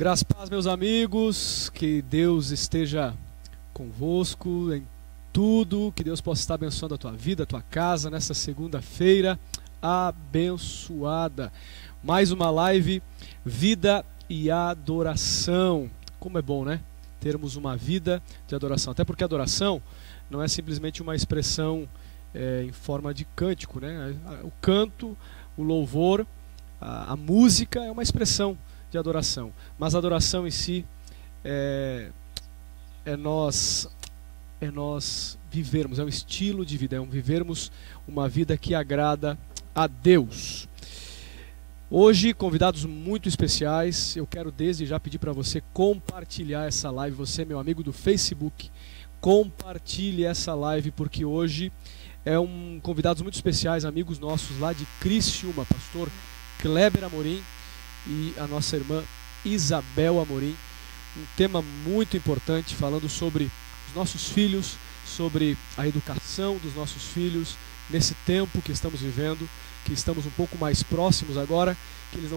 Graças a Deus, meus amigos, que Deus esteja convosco em tudo, que Deus possa estar abençoando a tua vida, a tua casa, nessa segunda-feira abençoada. Mais uma live, vida e adoração. Como é bom, né? Termos uma vida de adoração, até porque a adoração não é simplesmente uma expressão em forma de cântico, né? O canto, o louvor, a música é uma expressão de adoração, mas a adoração em si é nós vivermos, é um estilo de vida, vivermos uma vida que agrada a Deus. Hoje, convidados muito especiais, eu quero desde já pedir para você compartilhar essa live, você meu amigo do Facebook, compartilhe essa live, porque hoje convidados muito especiais, amigos nossos lá de Criciúma, pastor Kleber Amorim e a nossa irmã Isabel Amorim, um tema muito importante, falando sobre os nossos filhos, sobre a educação dos nossos filhos, nesse tempo que estamos vivendo, que estamos um pouco mais próximos agora, que eles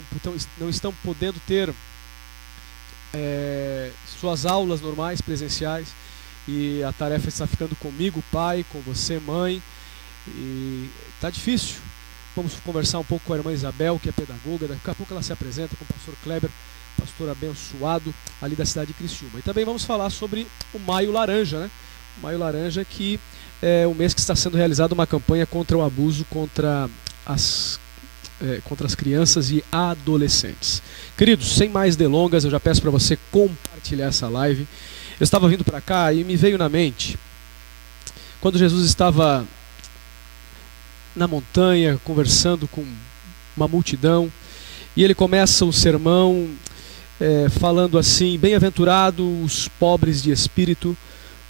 não estão podendo ter suas aulas normais, presenciais, e a tarefa está ficando comigo, pai, com você, mãe, e está difícil. Vamos conversar um pouco com a irmã Isabel, que é pedagoga. Daqui a pouco ela se apresenta com o pastor Kleber, pastor abençoado ali da cidade de Criciúma. E também vamos falar sobre o Maio Laranja, né? O Maio Laranja, que é o mês que está sendo realizada uma campanha contra o abuso contra as crianças e adolescentes. Queridos, sem mais delongas, eu já peço para você compartilhar essa live. Eu estava vindo para cá e me veio na mente, quando Jesus estava na montanha, conversando com uma multidão, e ele começa o sermão falando assim: bem-aventurados os pobres de espírito,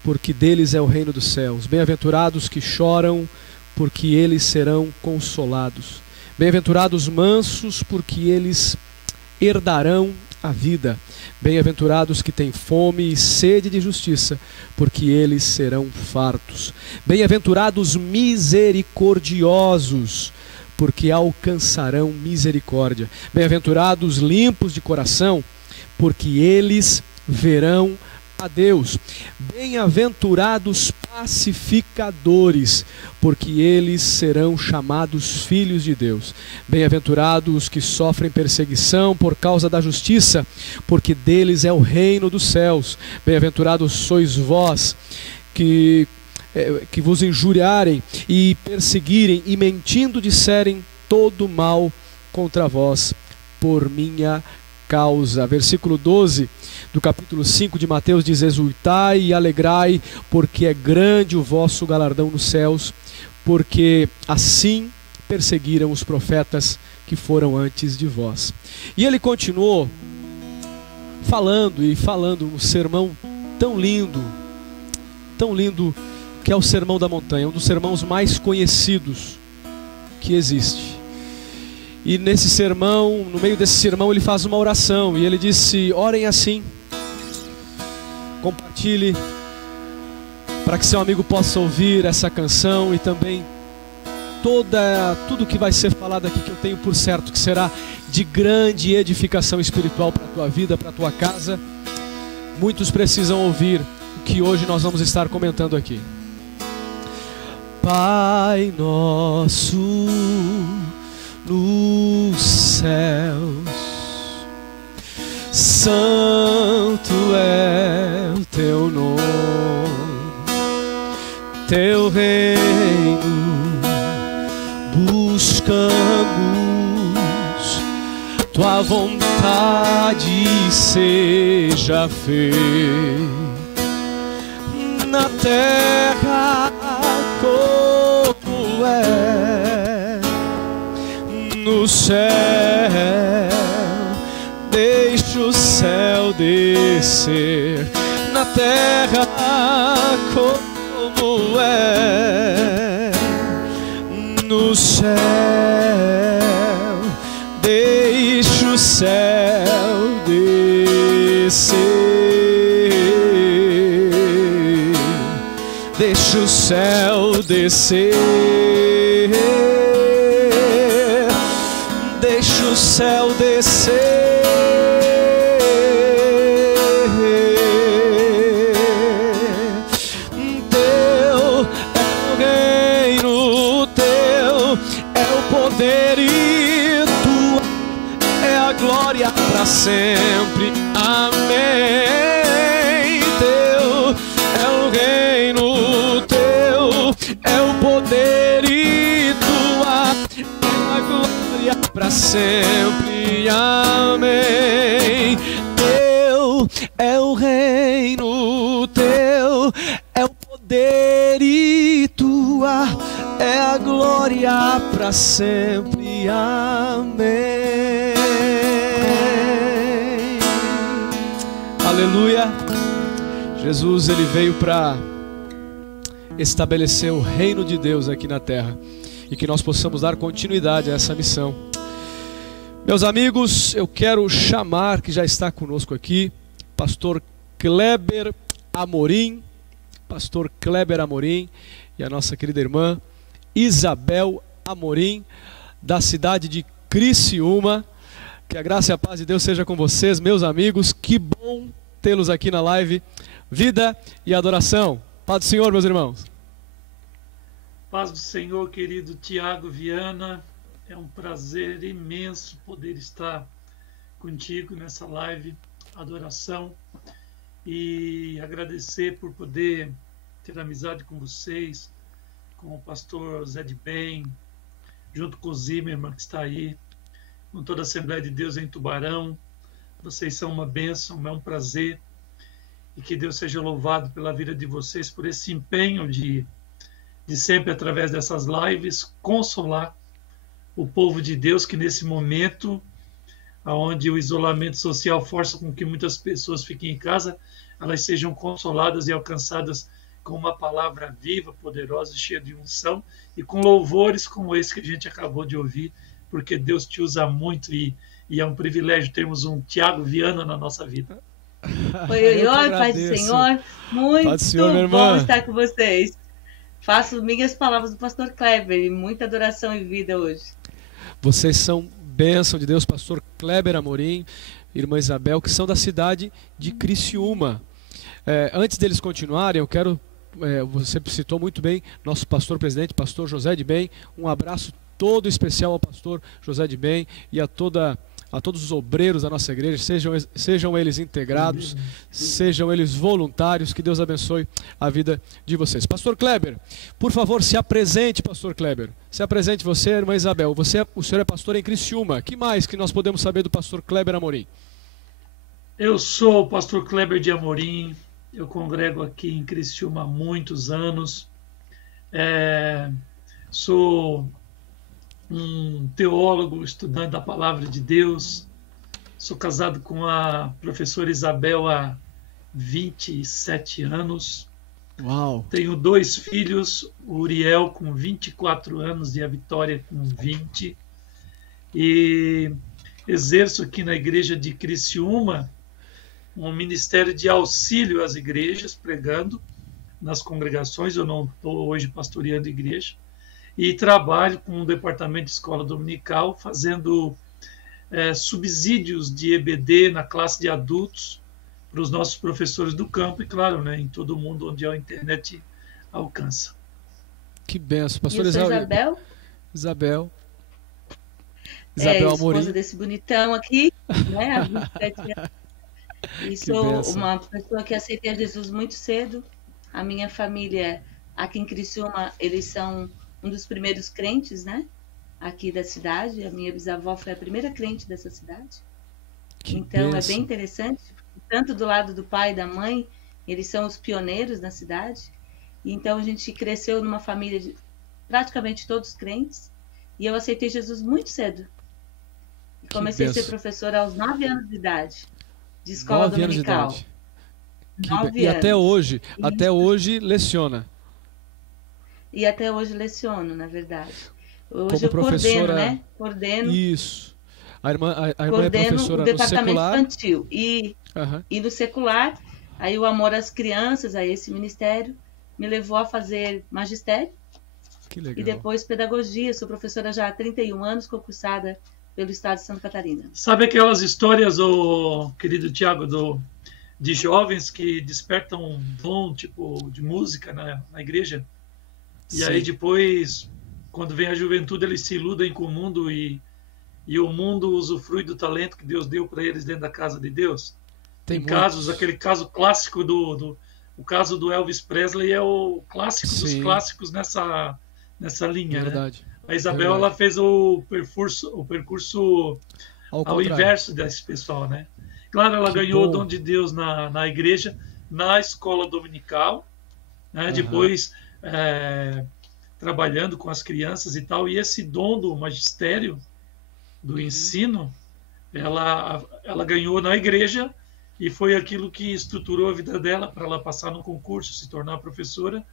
porque deles é o reino dos céus. Bem-aventurados que choram, porque eles serão consolados. Bem-aventurados mansos, porque eles herdarão a vida. Bem-aventurados que têm fome e sede de justiça, porque eles serão fartos. Bem-aventurados misericordiosos, porque alcançarão misericórdia. Bem-aventurados limpos de coração, porque eles verão a Deus. Bem-aventurados pacificadores, porque eles serão chamados filhos de Deus. Bem-aventurados os que sofrem perseguição por causa da justiça, porque deles é o reino dos céus. Bem-aventurados sois vós que vos injuriarem e perseguirem e mentindo disserem todo mal contra vós por minha causa. Versículo 12 do capítulo 5 de Mateus diz: exultai e alegrai, porque é grande o vosso galardão nos céus, porque assim perseguiram os profetas que foram antes de vós. E ele continuou falando um sermão tão lindo, que é o Sermão da Montanha, um dos sermãos mais conhecidos que existe. E nesse sermão, no meio desse sermão, ele faz uma oração, e ele disse: orem assim. Compartilhe para que seu amigo possa ouvir essa canção, e também tudo que vai ser falado aqui, que eu tenho por certo que será de grande edificação espiritual para a tua vida, para a tua casa. Muitos precisam ouvir o que hoje nós vamos estar comentando aqui. Pai nosso nos céus, santo é o teu nome, teu reino buscamos, tua vontade seja feita na terra como é no céu. Deixa o céu descer na terra como é no céu. Deixa o céu descer. Deixa o céu descer. Deixa o céu descer. sempre. Amém. Teu é o reino, teu é o poder e tua é a glória para sempre. Amém. Aleluia. Jesus, ele veio para estabelecer o reino de Deus aqui na terra e que nós possamos dar continuidade a essa missão. Meus amigos, eu quero chamar, que já está conosco aqui, pastor Kleber Amorim, pastor Kleber Amorim e a nossa querida irmã Isabel Amorim, da cidade de Criciúma. Que a graça e a paz de Deus seja com vocês, meus amigos. Que bom tê-los aqui na live Vida e Adoração. Paz do Senhor, meus irmãos. Paz do Senhor, querido Tiago Viana. É um prazer imenso poder estar contigo nessa live Adoração e agradecer por poder ter amizade com vocês, com o pastor Zé de Bem, junto com o Zimmermann, que está aí, com toda a Assembleia de Deus em Tubarão. Vocês são uma bênção, é um prazer, e que Deus seja louvado pela vida de vocês, por esse empenho de sempre, através dessas lives, consolar o povo de Deus, que nesse momento, onde o isolamento social força com que muitas pessoas fiquem em casa, elas sejam consoladas e alcançadas com uma palavra viva, poderosa, cheia de unção, e com louvores como esse que a gente acabou de ouvir, porque Deus te usa muito e é um privilégio termos um Tiago Viana na nossa vida. Oi, Pai do Senhor, muito Senhor, bom estar com vocês. Faço minhas palavras do pastor Kleber e muita adoração e vida hoje. Vocês são bênção de Deus, pastor Kleber Amorim, irmã Isabel, que são da cidade de Criciúma. Antes deles continuarem, eu quero, você citou muito bem, nosso pastor presidente, pastor José de Bem, um abraço todo especial ao pastor José de Bem e a todos os obreiros da nossa igreja, sejam eles integrados, sejam eles voluntários, que Deus abençoe a vida de vocês. Pastor Kleber, por favor, se apresente, pastor Kleber. Se apresente você, irmã Isabel. O senhor é pastor em Criciúma. Que mais que nós podemos saber do pastor Kleber Amorim? Eu sou o pastor Kleber de Amorim, eu congrego aqui em Criciúma há muitos anos. Sou um teólogo, estudante da Palavra de Deus. Sou casado com a professora Isabel há 27 anos. Uau. Tenho 2 filhos, o Uriel com 24 anos e a Vitória com 20. E exerço aqui na igreja de Criciúma um ministério de auxílio às igrejas, pregando nas congregações. Eu não estou hoje pastoreando igreja. E trabalho com o departamento de escola dominical, fazendo subsídios de EBD na classe de adultos para os nossos professores do campo e, claro, né, em todo o mundo onde a internet alcança. Que benção. Pastor Isabel? Isabel Amorim. Esposa desse bonitão aqui, né, há 27 anos. E sou uma pessoa que aceitei a Jesus muito cedo. A minha família aqui em Criciúma, eles são um dos primeiros crentes, né, aqui da cidade. A minha bisavó foi a primeira crente dessa cidade. Então é bem interessante, tanto do lado do pai e da mãe, eles são os pioneiros na cidade. Então a gente cresceu numa família de praticamente todos crentes, e eu aceitei Jesus muito cedo. E comecei a ser professora aos 9 anos de idade, de escola dominical. 9 anos. E até hoje leciona. E até hoje leciono, na verdade. Hoje como eu professora, coordeno, né? Coordeno. Isso. A irmã coordeno é professora o departamento no secular. Infantil. E no secular, aí o amor às crianças, aí esse ministério, me levou a fazer magistério. Que legal. E depois pedagogia. Sou professora já há 31 anos, concursada pelo estado de Santa Catarina. Sabe aquelas histórias, querido Tiago, de jovens que despertam um dom tipo de música na igreja? E Sim. aí depois, quando vem a juventude, eles se iludem com o mundo e o mundo usufrui do talento que Deus deu para eles dentro da casa de Deus. Tem casos, aquele caso clássico o caso do Elvis Presley é o clássico dos clássicos nessa linha. Verdade. Né? A Isabel, ela fez o percurso ao inverso desse pessoal, né? Claro, ela ganhou o dom de Deus na igreja, na escola dominical, né? Depois trabalhando com as crianças e tal, e esse dom do magistério, do ensino, ela ganhou na igreja, e foi aquilo que estruturou a vida dela para ela passar no concurso, se tornar professora.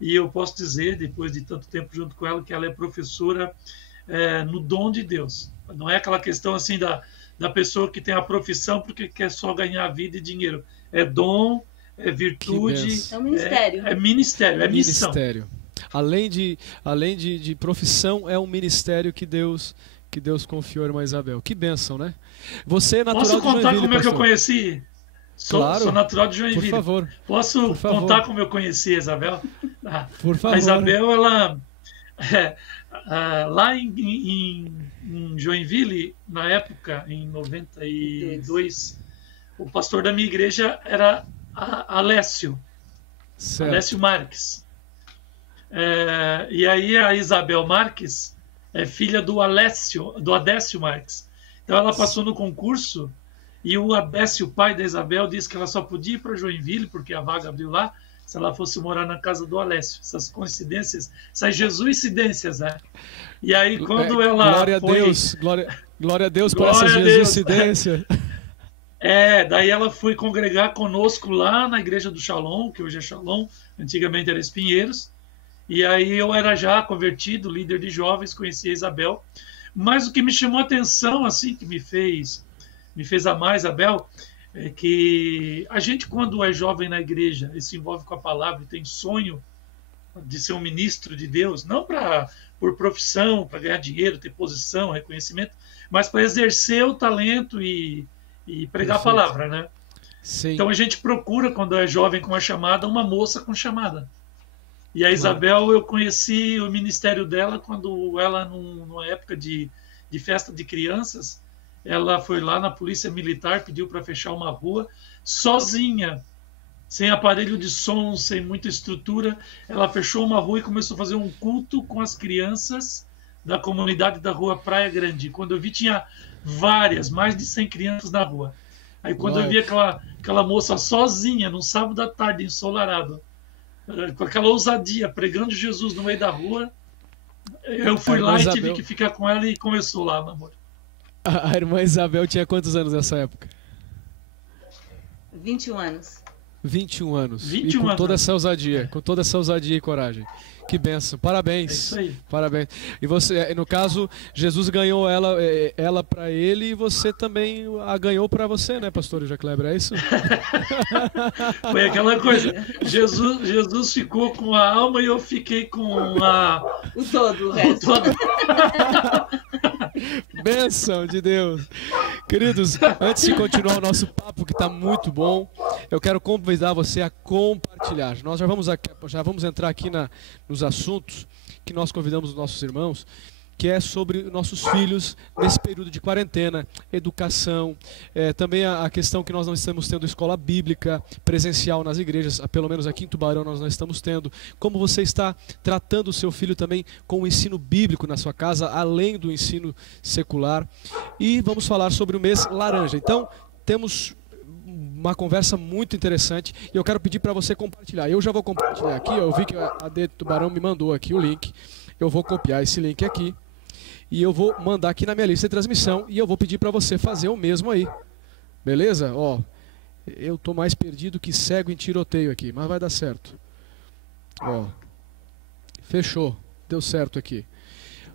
E eu posso dizer, depois de tanto tempo junto com ela, que ela é professora no dom de Deus. Não é aquela questão assim da pessoa que tem a profissão porque quer só ganhar vida e dinheiro. É dom, é virtude, é um ministério. É ministério, é missão. Ministério. Além de profissão, é um ministério que Deus confiou à irmã Isabel. Que bênção, né? Você é natural de Joinville, Posso contar como é que eu pastor? conheci? Claro. Sou natural de Joinville. Por favor. Posso contar como eu conheci a Isabel? Por favor. A Isabel, ela... lá em Joinville, na época, em 92, o pastor da minha igreja era Alessio. Certo. Alessio Marques. E aí a Isabel Marques é filha do Adécio Marques. Então ela passou no concurso e o Adécio, pai da Isabel, disse que ela só podia ir para Joinville, porque a vaga abriu lá, se ela fosse morar na casa do Alessio. Essas coincidências, essas jesuicidências, né? E aí quando ela glória foi... a Deus, glória a Deus por essa jesuicidência. Daí ela foi congregar conosco lá na igreja do Shalom, que hoje é Shalom, antigamente era Espinheiros. E aí eu era já convertido, líder de jovens, conheci a Isabel. Mas o que me chamou a atenção, assim, que me fez amar a Isabel, é que a gente, quando é jovem na igreja e se envolve com a palavra e tem sonho de ser um ministro de Deus, não por profissão, para ganhar dinheiro, ter posição, reconhecimento, mas para exercer o talento e pregar a palavra, né? Sim. Então a gente procura, quando é jovem com a chamada, uma moça com chamada. E a Isabel, eu conheci o ministério dela quando ela, numa época de festa de crianças, ela foi lá na polícia militar, pediu para fechar uma rua, sozinha, sem aparelho de som, sem muita estrutura. Ela fechou uma rua e começou a fazer um culto com as crianças da comunidade da rua Praia Grande. Quando eu vi, tinha mais de 100 crianças na rua. Aí quando eu vi aquela moça sozinha, num sábado à tarde, ensolarado, com aquela ousadia, pregando Jesus no meio da rua, eu fui lá e tive que ficar com ela e começou lá o namoro. A irmã Isabel tinha quantos anos nessa época? 21 anos. 21 anos. 21 e com anos. toda essa ousadia, com toda essa ousadia e coragem. Que benção. Parabéns. É isso aí. Parabéns. E você, no caso, Jesus ganhou ela para ele e você também a ganhou para você, né, pastor José Kleber? É isso? Foi aquela coisa. Jesus ficou com a alma e eu fiquei com o todo, o resto. Bênção de Deus. Queridos, antes de continuar o nosso papo, que está muito bom, eu quero convidar você a compartilhar. Nós já vamos entrar aqui nos assuntos que nós convidamos os nossos irmãos, que é sobre nossos filhos nesse período de quarentena, educação, também a questão que nós não estamos tendo escola bíblica presencial nas igrejas, pelo menos aqui em Tubarão nós não estamos tendo. Como você está tratando o seu filho também com o ensino bíblico na sua casa, além do ensino secular. E vamos falar sobre o mês laranja. Então, temos uma conversa muito interessante e eu quero pedir para você compartilhar. Eu já vou compartilhar aqui, eu vi que a D Tubarão me mandou aqui o link. Eu vou copiar esse link aqui e eu vou mandar aqui na minha lista de transmissão e eu vou pedir para você fazer o mesmo aí. Beleza? Ó, eu tô mais perdido que cego em tiroteio aqui, mas vai dar certo. Ó, fechou, deu certo aqui.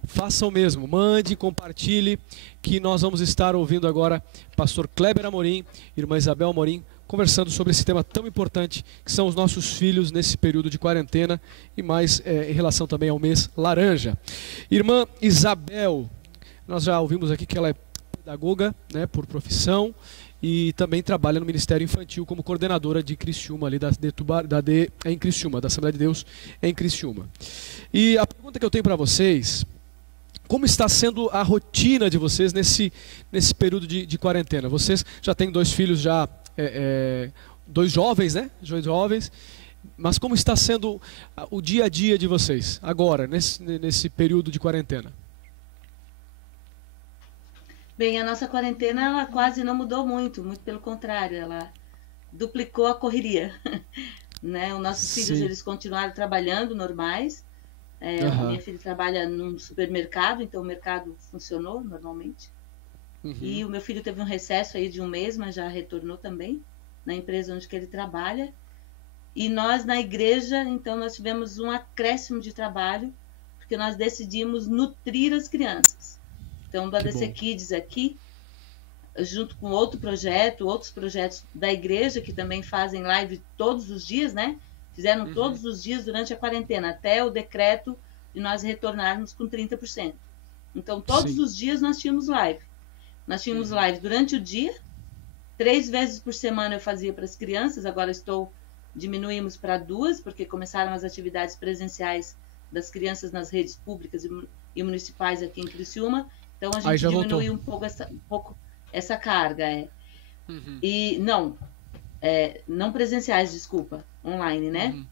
Faça o mesmo, mande, compartilhe, que nós vamos estar ouvindo agora pastor Kleber Amorim, irmã Isabel Amorim, conversando sobre esse tema tão importante que são os nossos filhos nesse período de quarentena e mais em relação também ao mês laranja. Irmã Isabel, nós já ouvimos aqui que ela é pedagoga, né, por profissão e também trabalha no Ministério Infantil como coordenadora de Criciúma, ali em Criciúma, da Assembleia de Deus em Criciúma. E a pergunta que eu tenho para vocês: como está sendo a rotina de vocês nesse período de quarentena? Vocês já têm 2 filhos, já 2 jovens, né? 2 jovens. Mas como está sendo o dia a dia de vocês, agora, nesse período de quarentena? Bem, a nossa quarentena ela quase não mudou muito pelo contrário, ela duplicou a correria. Né? Os nossos filhos eles continuaram trabalhando normais. A minha filha trabalha num supermercado, então o mercado funcionou normalmente. E o meu filho teve um recesso aí de 1 mês, mas já retornou também na empresa onde que ele trabalha. E nós na igreja, então nós tivemos um acréscimo de trabalho, porque nós decidimos nutrir as crianças. Então do ADC Kids aqui, junto com outros projetos da igreja que também fazem live todos os dias, né? Fizeram todos os dias durante a quarentena, até o decreto de nós retornarmos com 30%. Então, todos os dias nós tínhamos live. Nós tínhamos live durante o dia, 3 vezes por semana eu fazia para as crianças, agora diminuímos para 2, porque começaram as atividades presenciais das crianças nas redes públicas e municipais aqui em Criciúma. Então, a gente diminuiu um pouco essa carga. E não presenciais, desculpa, online, né?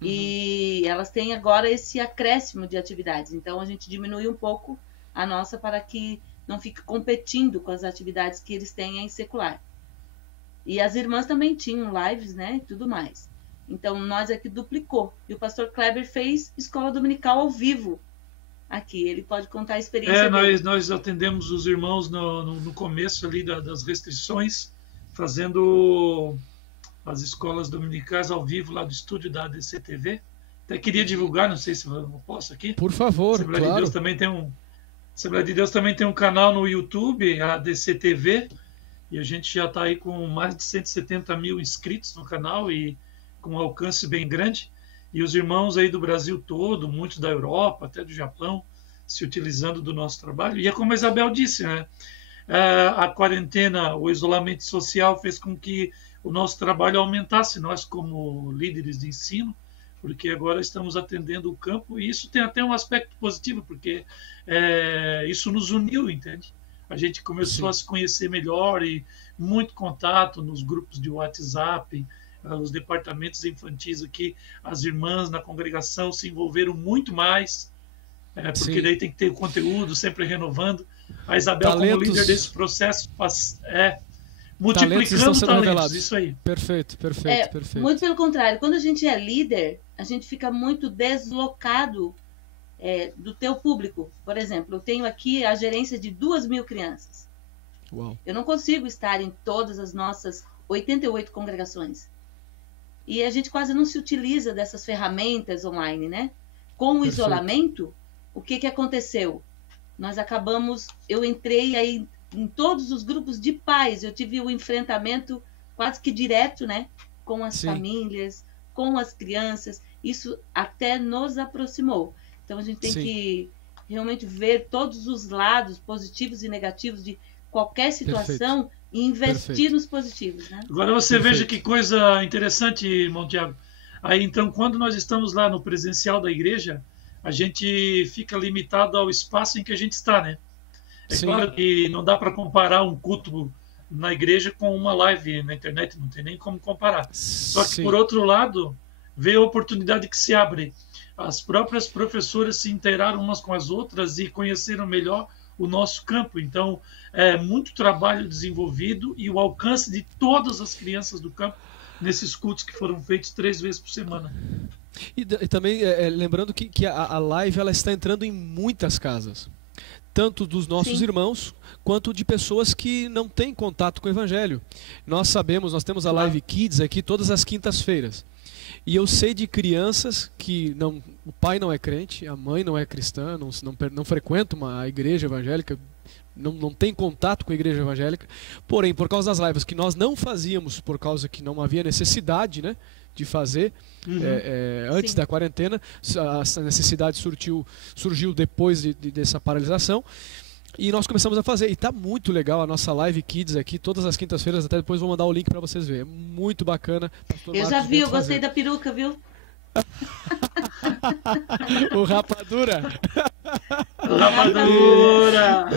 E elas têm agora esse acréscimo de atividades. Então, a gente diminui um pouco a nossa para que não fique competindo com as atividades que eles têm em secular. E as irmãs também tinham lives, né? E tudo mais. Então, nós aqui duplicou. E o pastor Kleber fez escola dominical ao vivo aqui. Ele pode contar a experiência dele. Nós atendemos os irmãos no começo ali das restrições, fazendo as escolas dominicais ao vivo lá do estúdio da ADC TV. Até queria divulgar, não sei se eu posso aqui. Por favor, Assembleia de Deus também tem Assembleia de Deus também tem um canal no YouTube, a ADC TV, e a gente já está aí com mais de 170 mil inscritos no canal e com um alcance bem grande. E os irmãos aí do Brasil todo, muitos da Europa, até do Japão, se utilizando do nosso trabalho. E é como a Isabel disse, né? A quarentena, o isolamento social fez com que o nosso trabalho aumentasse, nós como líderes de ensino, porque agora estamos atendendo o campo, e isso tem até um aspecto positivo, porque isso nos uniu, entende? A gente começou a se conhecer melhor e muito contato nos grupos de WhatsApp, os departamentos infantis aqui, as irmãs na congregação se envolveram muito mais, porque daí tem que ter o conteúdo sempre renovando. A Isabel, como líder desse processo, multiplicando talentos, isso aí. Perfeito. Muito pelo contrário, quando a gente é líder, a gente fica muito deslocado do teu público. Por exemplo, eu tenho aqui a gerência de 2.000 crianças. Uau. Eu não consigo estar em todas as nossas 88 congregações. E a gente quase não se utiliza dessas ferramentas online, né? Com o isolamento, o que aconteceu? Eu entrei aí em todos os grupos de pais, eu tive o enfrentamento quase que direto, né? Com as famílias, com as crianças, isso até nos aproximou. Então a gente tem que realmente ver todos os lados positivos e negativos de qualquer situação e investir nos positivos, né? Agora você veja que coisa interessante, irmão Tiago. Aí então, quando nós estamos lá no presencial da igreja, a gente fica limitado ao espaço em que a gente está, né? Claro que não dá para comparar um culto na igreja com uma live na internet, não tem nem como comparar. Só que, por outro lado, veio a oportunidade que se abre. As próprias professoras se inteiraram umas com as outras e conheceram melhor o nosso campo. Então, muito trabalho desenvolvido e o alcance de todas as crianças do campo nesses cultos que foram feitos 3 vezes por semana. E também, lembrando que a live ela está entrando em muitas casas. Tanto dos nossos irmãos, quanto de pessoas que não têm contato com o Evangelho. Nós temos a Live Kids aqui todas as quintas-feiras. E eu sei de crianças que o pai não é crente, a mãe não é cristã, não frequenta a igreja evangélica, não tem contato com a igreja evangélica. Porém, por causa das lives que nós não fazíamos, por causa que não havia necessidade, né, de fazer antes da quarentena, a necessidade surgiu depois dessa paralisação, e nós começamos a fazer, e está muito legal a nossa Live Kids aqui, todas as quintas-feiras, até depois vou mandar o link para vocês verem, é muito bacana. Pastor eu já vi, eu gostei da peruca, viu? O Rapadura. Rapadura.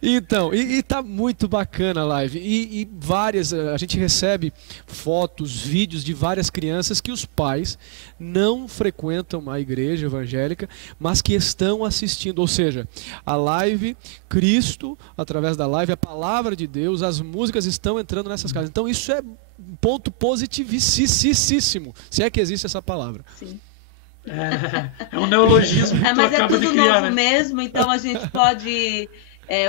Então, e tá muito bacana a live. E várias, a gente recebe fotos, vídeos de várias crianças que os pais não frequentam a igreja evangélica, mas que estão assistindo. Ou seja, a live, Cristo, através da live, a palavra de Deus, as músicas estão entrando nessas casas. Então isso é um ponto positivíssimo, se é que existe essa palavra. Sim. É um neologismo que tu mas acaba é tudo de criar, novo, né? mesmo, então a gente pode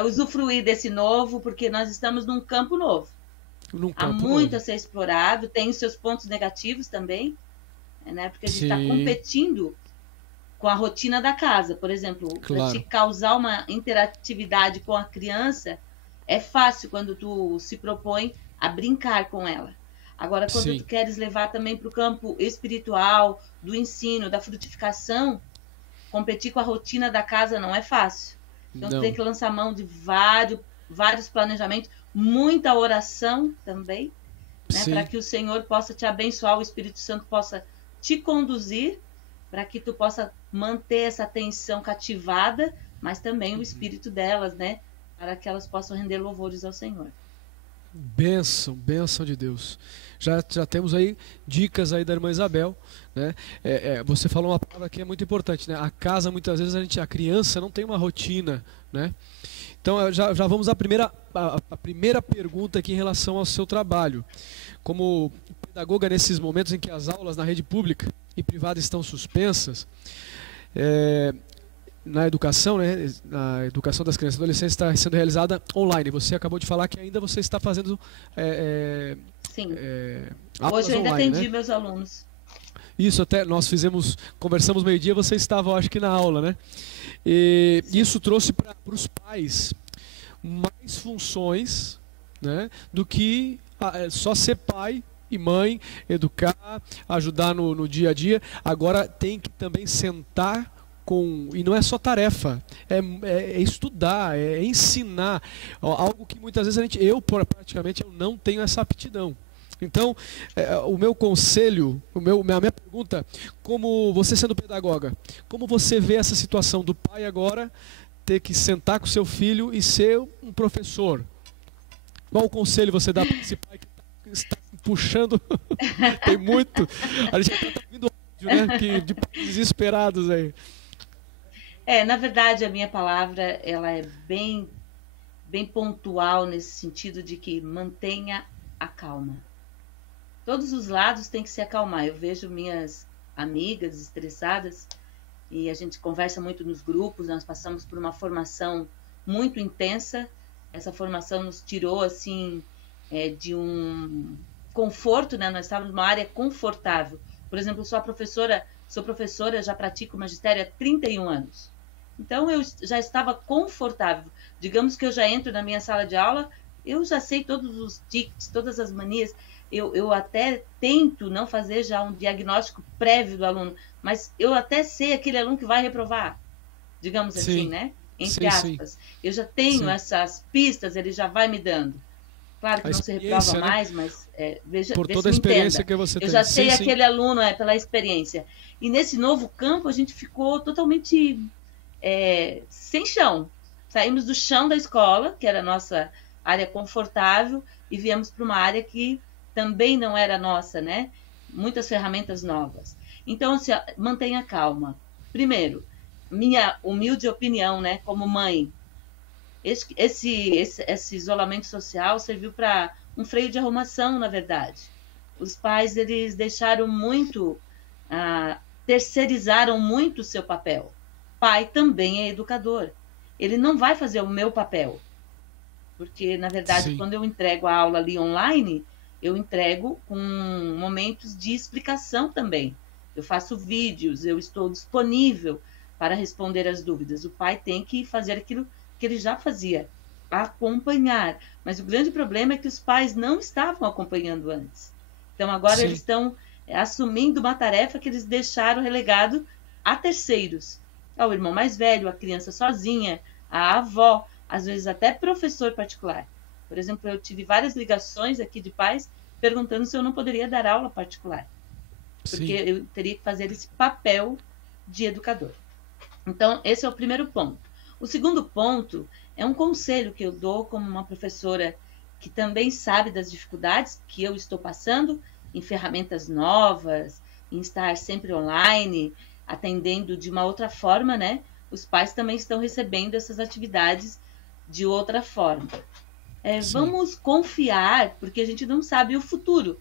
usufruir desse novo, porque nós estamos num campo novo. Há muito a ser explorado, tem os seus pontos negativos também, né? Porque a gente está competindo com a rotina da casa. Por exemplo, para te causar uma interatividade com a criança, é fácil quando tu se propõe a brincar com ela. Agora, quando tu queres levar também para o campo espiritual, do ensino, da frutificação, competir com a rotina da casa não é fácil. Então, tu tem que lançar mão de vários planejamentos, muita oração também, né, para que o Senhor possa te abençoar, o Espírito Santo possa te conduzir, para que tu possa manter essa atenção cativada, mas também o espírito delas, né, para que elas possam render louvores ao Senhor. Bênção de Deus. Já temos aí dicas aí da irmã Isabel, né? Você falou uma palavra que é muito importante, né? A casa, muitas vezes, a criança não tem uma rotina, né? Então, já vamos à primeira pergunta aqui em relação ao seu trabalho. Como pedagoga, nesses momentos em que as aulas na rede pública e privada estão suspensas, na educação, né, na educação das crianças e adolescentes está sendo realizada online. Você acabou de falar que ainda você está fazendo Sim. Aulas hoje eu ainda online, atendi, né? Meus alunos. Isso, até nós conversamos meio-dia, você estava, acho que na aula, né? E isso trouxe para os pais mais funções, né, do que só ser pai e mãe, educar, ajudar no dia a dia. Agora tem que também sentar e não é só tarefa, é estudar, é ensinar, algo que muitas vezes eu praticamente não tenho essa aptidão. Então, o meu conselho, a minha pergunta, como você sendo pedagoga, como você vê essa situação do pai agora ter que sentar com seu filho e ser um professor? Qual o conselho você dá para esse pai que está puxando? Tem muito. A gente está ouvindo áudio, né? De pais desesperados aí. Na verdade, a minha palavra ela é bem pontual nesse sentido de que mantenha a calma. Todos os lados têm que se acalmar. Eu vejo minhas amigas estressadas e a gente conversa muito nos grupos. Nós passamos por uma formação muito intensa. Essa formação nos tirou assim de um conforto, né? Nós estávamos numa área confortável. Por exemplo, eu sou professora, já pratico magistério há 31 anos. Então, eu já estava confortável. Digamos que eu já entro na minha sala de aula, eu já sei todos os tics, todas as manias. Eu até tento não fazer já um diagnóstico prévio do aluno, mas eu até sei aquele aluno que vai reprovar, digamos assim, né? Entre aspas. Eu já tenho essas pistas, ele já vai me dando. Claro que não se reprova, né? Mais, mas veja, por toda a experiência que você tem. Eu já sei aquele aluno pela experiência. E nesse novo campo, a gente ficou totalmente sem chão. Saímos do chão da escola, que era a nossa área confortável, e viemos para uma área que também não era nossa, né? Muitas ferramentas novas. Então, assim, mantenha calma. Primeiro, minha humilde opinião, né, como mãe, esse isolamento social serviu para um freio de arrumação, na verdade. Os pais, eles deixaram muito, terceirizaram muito o seu papel. Pai também é educador. Ele não vai fazer o meu papel. Porque, na verdade, quando eu entrego a aula ali online, eu entrego com momentos de explicação também. Eu faço vídeos, eu estou disponível para responder as dúvidas. O pai tem que fazer aquilo que ele já fazia, acompanhar. Mas o grande problema é que os pais não estavam acompanhando antes. Então, agora eles estão assumindo uma tarefa que eles deixaram relegado a terceiros. Ao irmão mais velho, a criança sozinha, a avó, às vezes até professor particular. Por exemplo, eu tive várias ligações aqui de pais perguntando se eu não poderia dar aula particular. Porque eu teria que fazer esse papel de educador. Então, esse é o primeiro ponto. O segundo ponto É um conselho que eu dou como uma professora que também sabe das dificuldades que eu estou passando em ferramentas novas, em estar sempre online, atendendo de uma outra forma, né? Os pais também estão recebendo essas atividades de outra forma. Vamos confiar, porque a gente não sabe o futuro.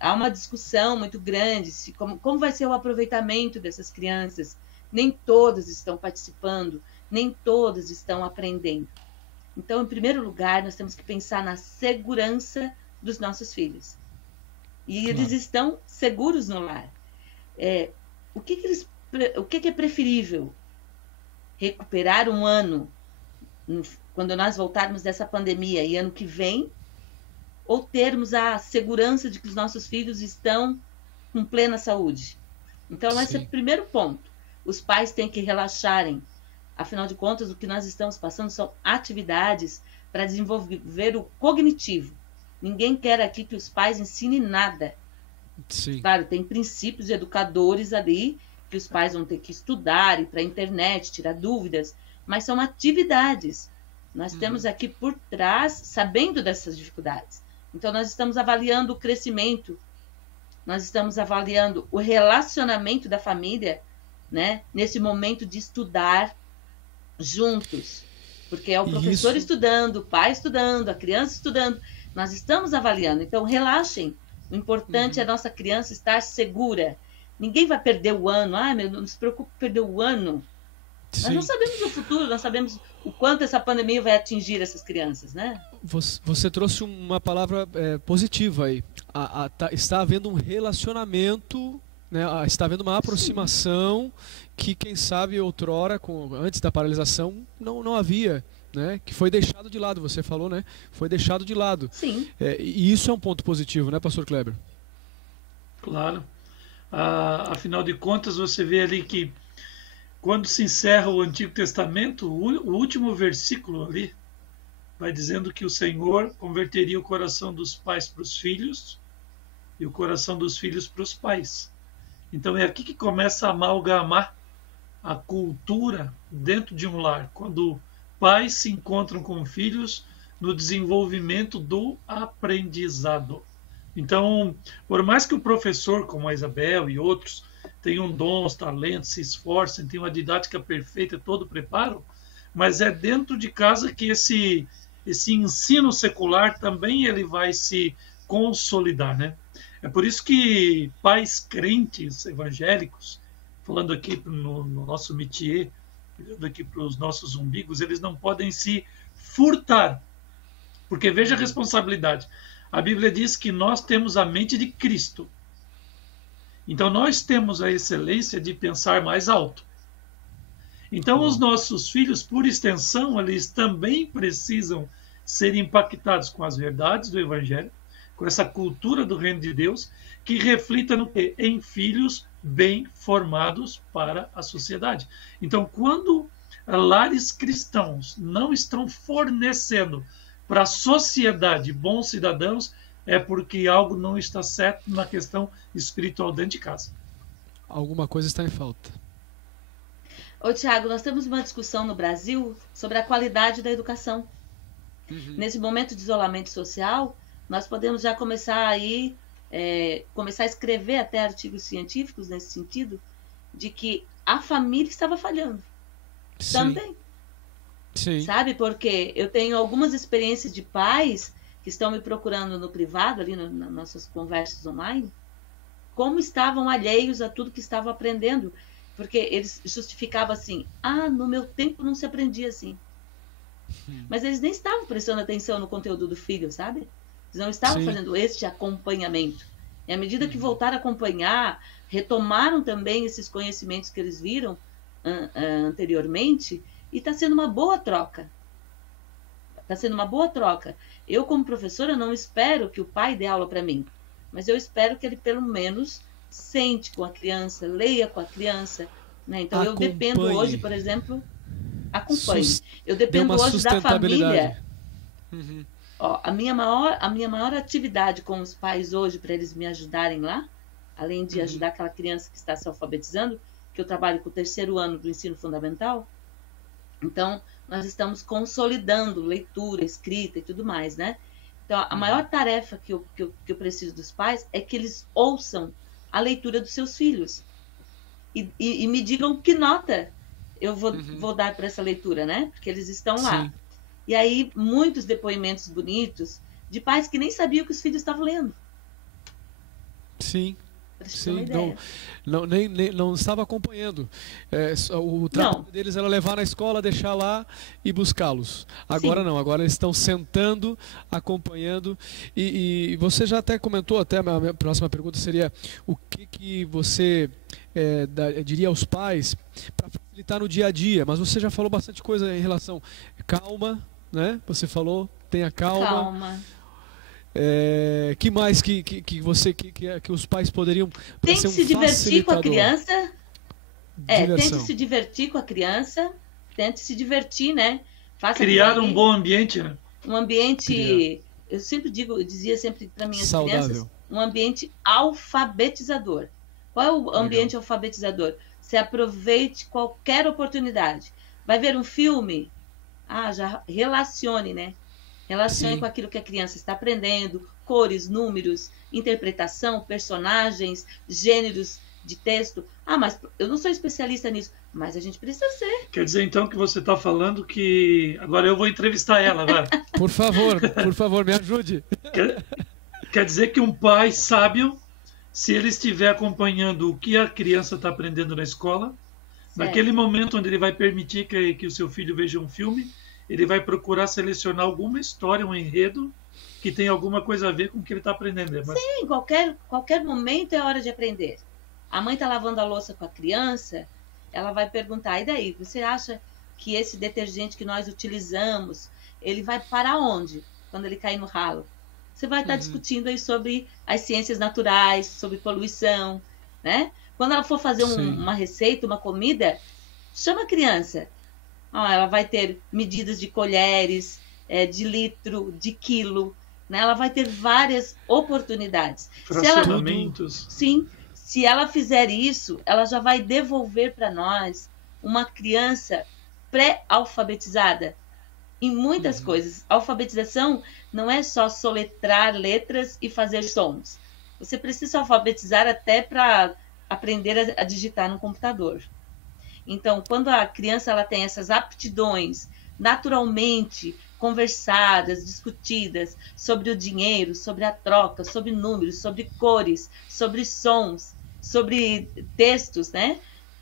Há uma discussão muito grande se como vai ser o aproveitamento dessas crianças. Nem todas estão participando, nem todas estão aprendendo. Então, em primeiro lugar, nós temos que pensar na segurança dos nossos filhos. E eles estão seguros no lar. O que é preferível? Recuperar um ano, quando nós voltarmos dessa pandemia, e ano que vem, ou termos a segurança de que os nossos filhos estão com plena saúde? Então, esse é o primeiro ponto. Os pais têm que relaxarem. Afinal de contas, o que nós estamos passando são atividades para desenvolver o cognitivo. Ninguém quer aqui que os pais ensinem nada. Sim. Claro, tem princípios educadores ali que os pais vão ter que estudar, ir para a internet, tirar dúvidas, mas são atividades. Nós temos aqui por trás, sabendo dessas dificuldades. Então, nós estamos avaliando o crescimento, nós estamos avaliando o relacionamento da família, né? Nesse momento de estudar juntos. Porque é o professor estudando, o pai estudando, a criança estudando. Nós estamos avaliando. Então, relaxem. O importante é a nossa criança estar segura. Ninguém vai perder o ano. Não se preocupe em perder o ano. Sim. Nós não sabemos o futuro, nós sabemos o quanto essa pandemia vai atingir essas crianças, né? Você trouxe uma palavra positiva aí. Está havendo um relacionamento, né? Está havendo uma aproximação que, quem sabe, outrora, antes da paralisação, não havia, né? Que foi deixado de lado, você falou, né? Foi deixado de lado. Sim. E isso é um ponto positivo, né, pastor Kleber? Claro. Afinal de contas, você vê ali que quando se encerra o Antigo Testamento, o último versículo ali vai dizendo que o Senhor converteria o coração dos pais para os filhos e o coração dos filhos para os pais. Então é aqui que começa a amalgamar a cultura dentro de um lar, quando pais se encontram com filhos no desenvolvimento do aprendizado. Então, por mais que o professor, como a Isabel e outros, tenham dons, talentos, se esforcem, tenham uma didática perfeita, todo o preparo, mas é dentro de casa que esse ensino secular também ele vai se consolidar, né? É por isso que pais crentes evangélicos, falando aqui no nosso métier, olhando aqui para os nossos umbigos, eles não podem se furtar, porque veja a responsabilidade. A Bíblia diz que nós temos a mente de Cristo. Então nós temos a excelência de pensar mais alto. Então os nossos filhos, por extensão, eles também precisam ser impactados com as verdades do Evangelho, com essa cultura do reino de Deus, que reflita no quê? Em filhos bem formados para a sociedade. Então, quando lares cristãos não estão fornecendo para a sociedade bons cidadãos, é porque algo não está certo na questão espiritual dentro de casa. Alguma coisa está em falta. Ô, Tiago, nós temos uma discussão no Brasil sobre a qualidade da educação. Nesse momento de isolamento social, nós podemos já começar começar a escrever até artigos científicos nesse sentido, de que a família estava falhando. Sim. Também. Sim. Sabe? Porque eu tenho algumas experiências de pais que estão me procurando no privado, ali nas nossas conversas online, como estavam alheios a tudo que estavam aprendendo. Porque eles justificavam assim, no meu tempo não se aprendia assim. Mas eles nem estavam prestando atenção no conteúdo do filho, sabe? Eles não estavam fazendo este acompanhamento. E à medida que voltaram a acompanhar, retomaram também esses conhecimentos que eles viram anteriormente, e está sendo uma boa troca. Está sendo uma boa troca. Eu, como professora, não espero que o pai dê aula para mim, mas eu espero que ele, pelo menos, sente com a criança, leia com a criança. Né? Então, eu dependo hoje, por exemplo, acompanhe. Eu dependo hoje da família. Ó, a minha maior atividade com os pais hoje, para eles me ajudarem lá, além de ajudar aquela criança que está se alfabetizando, que eu trabalho com o 3º ano do ensino fundamental. Então, nós estamos consolidando leitura, escrita e tudo mais, né? Então, a maior tarefa que eu preciso dos pais é que eles ouçam a leitura dos seus filhos e me digam que nota eu vou dar para essa leitura, né? Porque eles estão lá. Sim. E aí, muitos depoimentos bonitos de pais que nem sabiam que os filhos estavam lendo. Sim. Pra te ter uma Sim, ideia. não estava acompanhando. O trabalho deles era levar na escola, deixar lá e buscá-los. Agora Sim. não, agora eles estão sentando, acompanhando. E você já até comentou, até a minha próxima pergunta seria: o que você diria aos pais para facilitar no dia a dia? Mas você já falou bastante coisa em relação. Calma, né? Você falou, tenha calma. Calma. Que mais que os pais poderiam Tente se divertir com a criança. Diversão. Tente se divertir com a criança. Tente se divertir, né? Faça criar um bom ambiente, né? Um ambiente, eu dizia sempre para minhas saudável. crianças, um ambiente alfabetizador. Qual é o ambiente alfabetizador? Você aproveite qualquer oportunidade. Vai ver um filme? Já relacione, né? Relacione Sim. com aquilo que a criança está aprendendo, cores, números, interpretação, personagens, gêneros de texto. Mas eu não sou especialista nisso, mas a gente precisa ser. Quer dizer, então, que você está falando que... Agora eu vou entrevistar ela, vai. Por favor, me ajude. Quer dizer que um pai sábio, se ele estiver acompanhando o que a criança está aprendendo na escola, naquele momento onde ele vai permitir que o seu filho veja um filme, ele vai procurar selecionar alguma história, um enredo, que tem alguma coisa a ver com o que ele está aprendendo. Sim, qualquer momento é hora de aprender. A mãe está lavando a louça com a criança, ela vai perguntar: e daí, você acha que esse detergente que nós utilizamos, ele vai para onde quando ele cair no ralo? Você vai estar discutindo aí sobre as ciências naturais, sobre poluição, né? Quando ela for fazer uma receita, uma comida, chama a criança. Ela vai ter medidas de colheres, de litro, de quilo, né? Ela vai ter várias oportunidades. Fracionamentos. Se ela fizer isso, ela já vai devolver para nós uma criança pré-alfabetizada em muitas coisas. A alfabetização não é só soletrar letras e fazer sons. Você precisa alfabetizar até para aprender a digitar no computador. Então, quando a criança ela tem essas aptidões naturalmente conversadas, discutidas sobre o dinheiro, sobre a troca, sobre números, sobre cores, sobre sons, sobre textos, né?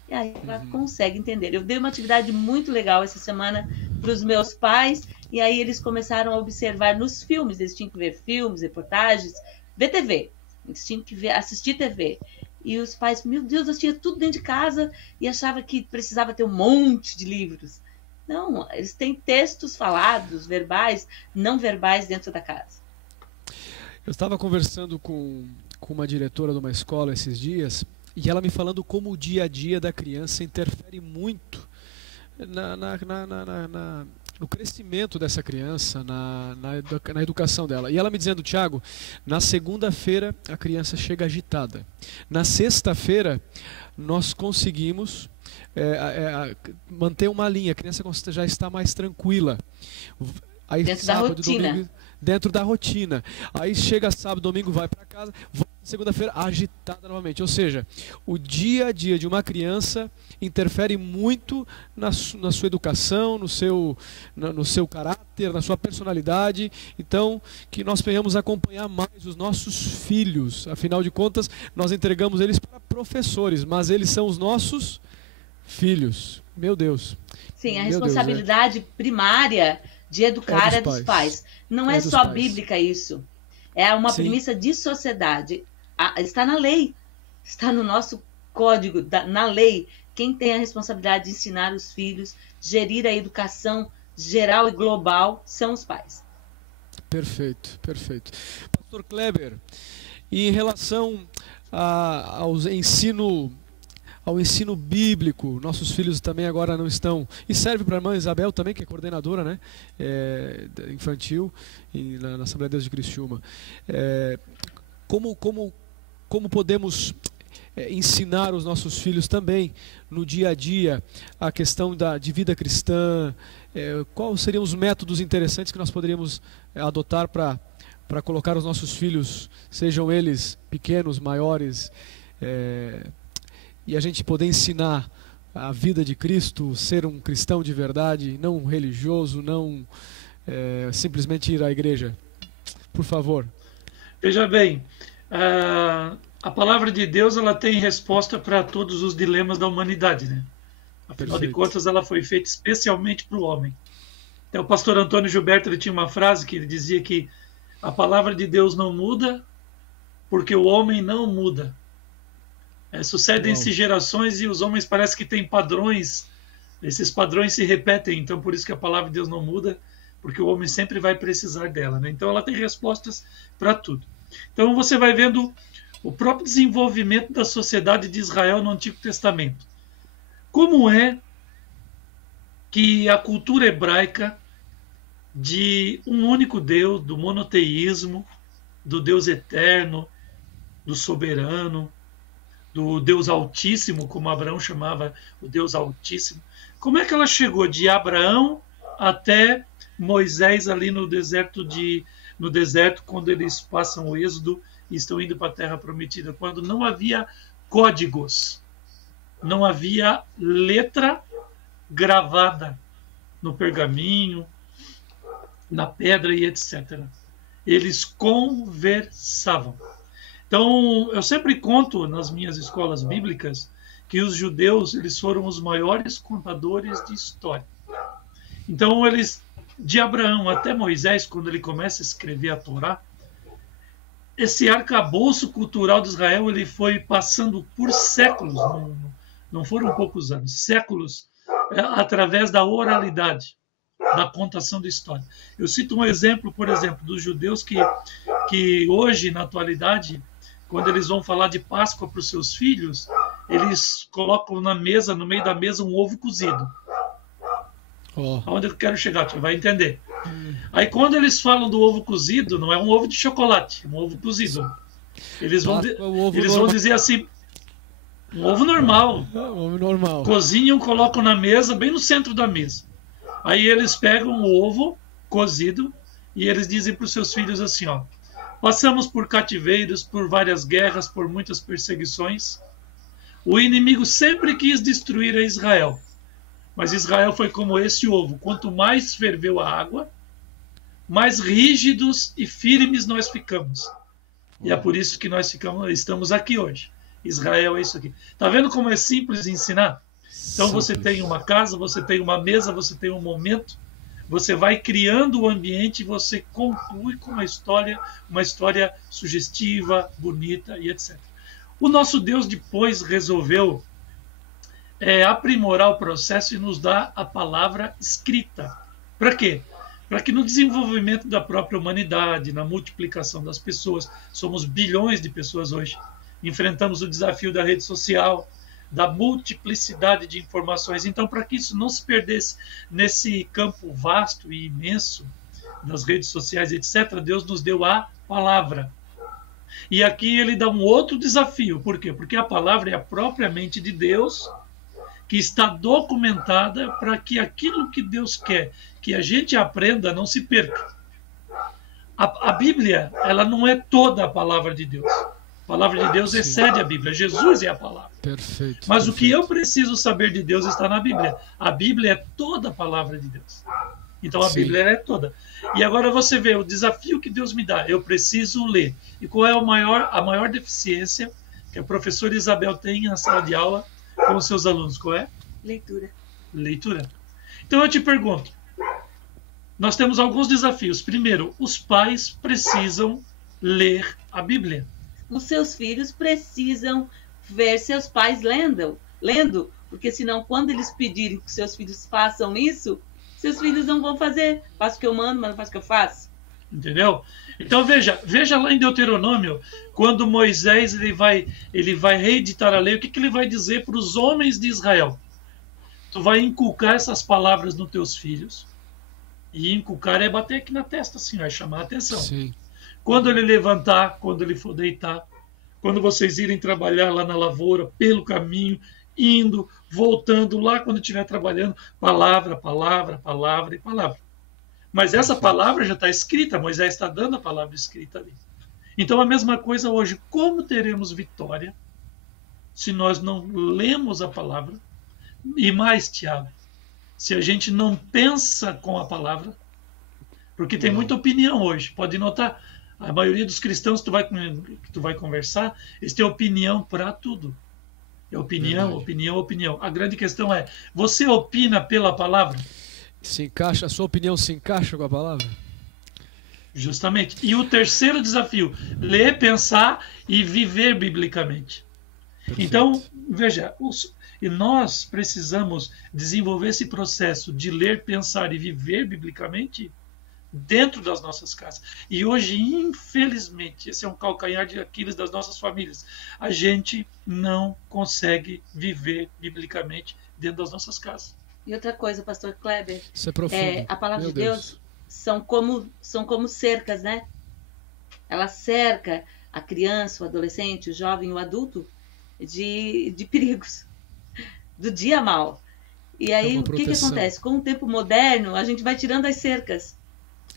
E aí ela consegue entender. Eu dei uma atividade muito legal essa semana para os meus pais, e aí eles começaram a observar nos filmes, eles tinham que ver filmes, reportagens, ver TV, eles tinham que assistir TV. E os pais, meu Deus, eu tinha tudo dentro de casa e achava que precisava ter um monte de livros. Não, eles têm textos falados, verbais, não verbais dentro da casa. Eu estava conversando com uma diretora de uma escola esses dias e ela me falando como o dia a dia da criança interfere muito no crescimento dessa criança, na educação dela. E ela me dizendo: Tiago, na segunda-feira a criança chega agitada. Na sexta-feira nós conseguimos manter uma linha, a criança já está mais tranquila. Aí, dentro sábado, da rotina. Domingo, dentro da rotina. Aí chega sábado, domingo, vai para casa, volta segunda-feira agitada novamente. Ou seja, o dia a dia de uma criança interfere muito na sua educação, no seu caráter, na sua personalidade. Então, que nós venhamos acompanhar mais os nossos filhos. Afinal de contas, nós entregamos eles para professores, mas eles são os nossos filhos. Meu Deus. Sim, a responsabilidade primária de educar é dos pais. Não é só bíblica isso. É uma premissa de sociedade. Está na lei. Está no nosso código, na lei. Quem tem a responsabilidade de ensinar os filhos, gerir a educação geral e global, são os pais. Perfeito, perfeito. Pastor Kleber, e em relação ao ensino bíblico, nossos filhos também agora não estão, e serve para a irmã Isabel também, que é coordenadora, né, infantil na Assembleia de Deus de Criciúma. Como podemos ensinar os nossos filhos também no dia a dia a questão de vida cristã, quais seriam os métodos interessantes que nós poderíamos adotar para colocar os nossos filhos, sejam eles pequenos, maiores, e a gente poder ensinar a vida de Cristo, ser um cristão de verdade, não um religioso, não simplesmente ir à igreja? Por favor. Veja bem, a palavra de Deus, ela tem resposta para todos os dilemas da humanidade, né? Afinal de contas, ela foi feita especialmente para o homem. Então, o pastor Antônio Gilberto, ele tinha uma frase que ele dizia que a palavra de Deus não muda porque o homem não muda. Sucedem-se gerações e os homens parece que têm padrões, esses padrões se repetem, então por isso que a palavra de Deus não muda, porque o homem sempre vai precisar dela, né? Então ela tem respostas para tudo. Então você vai vendo o próprio desenvolvimento da sociedade de Israel no Antigo Testamento. Como é que a cultura hebraica de um único Deus, do monoteísmo, do Deus eterno, do soberano, do Deus Altíssimo, como Abraão chamava o Deus Altíssimo, como é que ela chegou de Abraão até Moisés ali no deserto, quando eles passam o êxodo e estão indo para a Terra Prometida, quando não havia códigos, não havia letra gravada no pergaminho, na pedra e etc. Eles conversavam. Então, eu sempre conto nas minhas escolas bíblicas que os judeus, eles foram os maiores contadores de história. Então, eles, de Abraão até Moisés, quando ele começa a escrever a Torá, esse arcabouço cultural de Israel, ele foi passando por séculos, não foram poucos anos, séculos, através da oralidade, da contação da história. Eu cito um exemplo, por exemplo, dos judeus que hoje, na atualidade, quando eles vão falar de Páscoa para os seus filhos, eles colocam na mesa, no meio da mesa, um ovo cozido. Aonde eu quero chegar, você vai entender. Aí quando eles falam do ovo cozido, não é um ovo de chocolate, é um ovo cozido. Eles vão dizer assim, um ovo normal. Ovo normal. Cozinham, colocam na mesa, bem no centro da mesa. Aí eles pegam o ovo cozido e eles dizem para os seus filhos assim, ó: passamos por cativeiros, por várias guerras, por muitas perseguições. O inimigo sempre quis destruir a Israel. Mas Israel foi como esse ovo. Quanto mais ferveu a água, mais rígidos e firmes nós ficamos. E é por isso que nós estamos aqui hoje. Israel é isso aqui. Tá vendo como é simples ensinar? Então você tem uma casa, você tem uma mesa, você tem um momento, você vai criando o ambiente e você conclui com uma história sugestiva, bonita e etc. O nosso Deus depois resolveu aprimorar o processo e nos dar a palavra escrita. Para quê? Para que no desenvolvimento da própria humanidade, na multiplicação das pessoas, somos bilhões de pessoas hoje, enfrentamos o desafio da rede social, da multiplicidade de informações. Então, para que isso não se perdesse nesse campo vasto e imenso das redes sociais, etc., Deus nos deu a palavra. E aqui ele dá um outro desafio. Por quê? Porque a palavra é a própria mente de Deus, que está documentada para que aquilo que Deus quer que a gente aprenda não se perca. A Bíblia, ela não é toda a palavra de Deus. A palavra de Deus excede a Bíblia. Jesus é a palavra. Perfeito. Mas o que eu preciso saber de Deus está na Bíblia. A Bíblia é toda a palavra de Deus. Então a Bíblia é toda. E agora você vê o desafio que Deus me dá. Eu preciso ler. E qual é a maior deficiência que a professora Isabel tem na sala de aula com os seus alunos? Qual é? Leitura. Leitura. Então eu te pergunto. Nós temos alguns desafios. Primeiro, os pais precisam ler a Bíblia. Os seus filhos precisam ver seus pais lendo, porque senão quando eles pedirem que seus filhos façam isso, seus filhos não vão fazer. Faço o que eu mando, mas não faço o que eu faço. Entendeu? Então veja lá em Deuteronômio, quando Moisés ele vai reeditar a lei, o que ele vai dizer para os homens de Israel? Tu vai inculcar essas palavras nos teus filhos. E inculcar é bater aqui na testa, assim, vai chamar a atenção. Sim. Quando ele levantar, quando ele for deitar, quando vocês irem trabalhar lá na lavoura, pelo caminho, indo, voltando lá quando estiver trabalhando, palavra, palavra, palavra e palavra. Mas essa palavra já está escrita, Moisés está dando a palavra escrita ali. Então a mesma coisa hoje, como teremos vitória se nós não lemos a palavra? E mais, Tiago, se a gente não pensa com a palavra, porque tem muita opinião hoje, pode notar, a maioria dos cristãos que tu vai conversar, eles têm opinião para tudo. É opinião, opinião, opinião. A grande questão é, você opina pela palavra? Se encaixa, a sua opinião se encaixa com a palavra? Justamente. E o terceiro desafio, ler, pensar e viver biblicamente. Perfeito. Então, veja, e nós precisamos desenvolver esse processo de ler, pensar e viver biblicamente dentro das nossas casas. E hoje, infelizmente, esse é um calcanhar de Aquiles das nossas famílias. A gente não consegue viver biblicamente dentro das nossas casas. E outra coisa, pastor Kleber, isso é profundo. A palavra de Deus são como cercas, né? Ela cerca a criança, o adolescente, o jovem, o adulto de perigos, do dia mal. E aí, o que acontece? Com o tempo moderno, a gente vai tirando as cercas.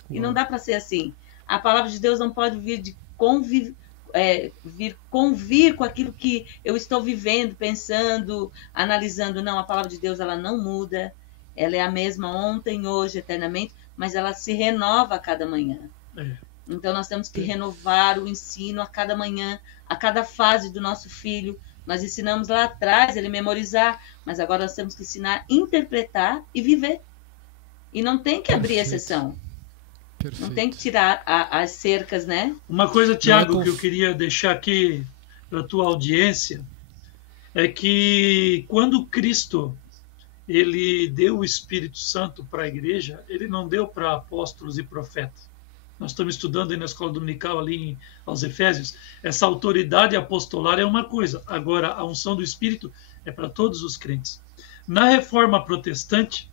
E não dá para ser assim. A palavra de Deus não pode vir convir com aquilo que eu estou vivendo, pensando, analisando. Não, a palavra de Deus ela não muda. Ela é a mesma ontem, hoje, eternamente, mas ela se renova a cada manhã. Então nós temos que renovar o ensino a cada manhã, a cada fase do nosso filho. Nós ensinamos lá atrás ele memorizar, mas agora nós temos que ensinar a interpretar e viver. E não tem que abrir exceção. Perfeito. Não tem que tirar as cercas, né? Uma coisa, Tiago, que eu queria deixar aqui para a tua audiência é que quando Cristo ele deu o Espírito Santo para a igreja, ele não deu para apóstolos e profetas. Nós estamos estudando aí na escola dominical ali aos Efésios. Essa autoridade apostolar é uma coisa. Agora, a unção do Espírito é para todos os crentes. Na Reforma Protestante,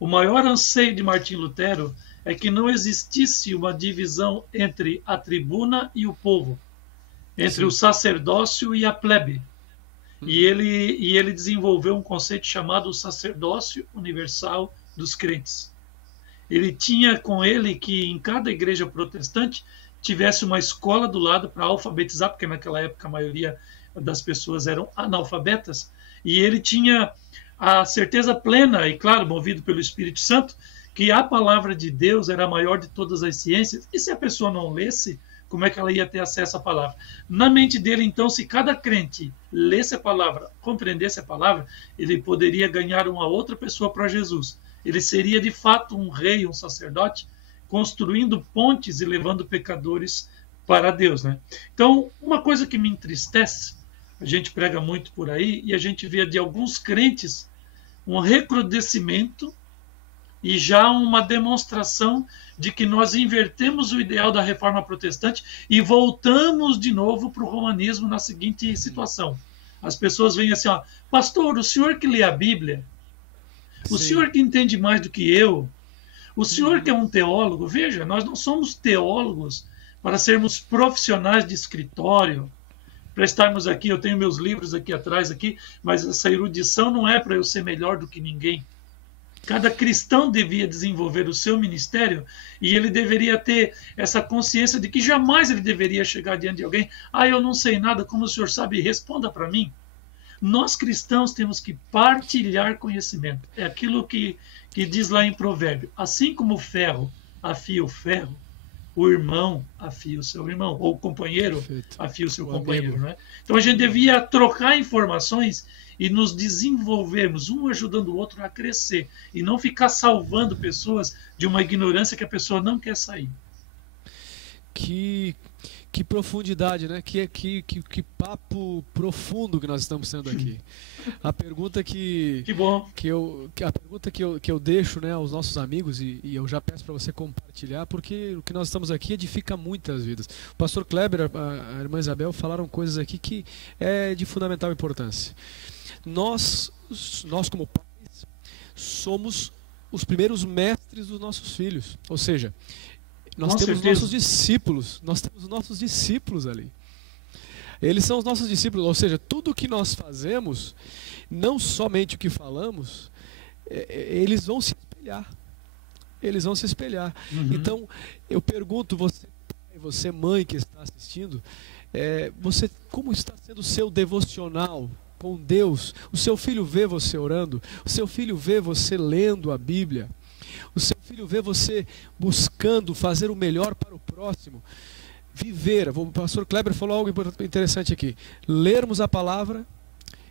o maior anseio de Martim Lutero é que não existisse uma divisão entre a tribuna e o povo, entre o sacerdócio e a plebe. E ele desenvolveu um conceito chamado sacerdócio universal dos crentes. Ele tinha com ele que em cada igreja protestante tivesse uma escola do lado para alfabetizar, porque naquela época a maioria das pessoas eram analfabetas, e ele tinha a certeza plena, e claro, movido pelo Espírito Santo, que a palavra de Deus era a maior de todas as ciências, e se a pessoa não lesse, como é que ela ia ter acesso à palavra? Na mente dele, então, se cada crente lesse a palavra, compreendesse a palavra, ele poderia ganhar uma outra pessoa para Jesus. Ele seria, de fato, um rei, um sacerdote, construindo pontes e levando pecadores para Deus, né? Então, uma coisa que me entristece, a gente prega muito por aí, e a gente vê de alguns crentes um recrudescimento e já uma demonstração de que nós invertemos o ideal da reforma protestante e voltamos de novo para o romanismo na seguinte situação. As pessoas vêm assim, ó, pastor, o senhor que lê a Bíblia, o senhor que entende mais do que eu, o senhor que é um teólogo, veja, nós não somos teólogos para sermos profissionais de escritório, para estarmos aqui, eu tenho meus livros aqui atrás, mas essa erudição não é para eu ser melhor do que ninguém. Cada cristão devia desenvolver o seu ministério e ele deveria ter essa consciência de que jamais ele deveria chegar diante de alguém. Ah, eu não sei nada, como o senhor sabe, responda para mim. Nós cristãos temos que partilhar conhecimento. É aquilo que diz lá em Provérbio. Assim como o ferro afia o ferro, o irmão afia o seu irmão, ou o companheiro afia o seu companheiro. Né? Então a gente devia trocar informações e nos desenvolvermos, um ajudando o outro a crescer, e não ficar salvando pessoas de uma ignorância que a pessoa não quer sair. Que profundidade, né? Que papo profundo que nós estamos tendo aqui. A pergunta que eu deixo, né, aos nossos amigos, e eu já peço para você compartilhar, porque o que nós estamos aqui edifica muitas vidas. O pastor Kleber, a irmã Isabel falaram coisas aqui que é de fundamental importância. Nós como pais, somos os primeiros mestres dos nossos filhos. Ou seja, nós temos nossos discípulos ali. Eles são os nossos discípulos, ou seja, tudo o que nós fazemos, não somente o que falamos, eles vão se espelhar. Eles vão se espelhar. Então, eu pergunto, você mãe que está assistindo, como está sendo o seu devocional com Deus? O seu filho vê você orando, o seu filho vê você lendo a Bíblia, o seu filho vê você buscando fazer o melhor para o próximo. Viver, o pastor Kleber falou algo interessante aqui: lermos a palavra,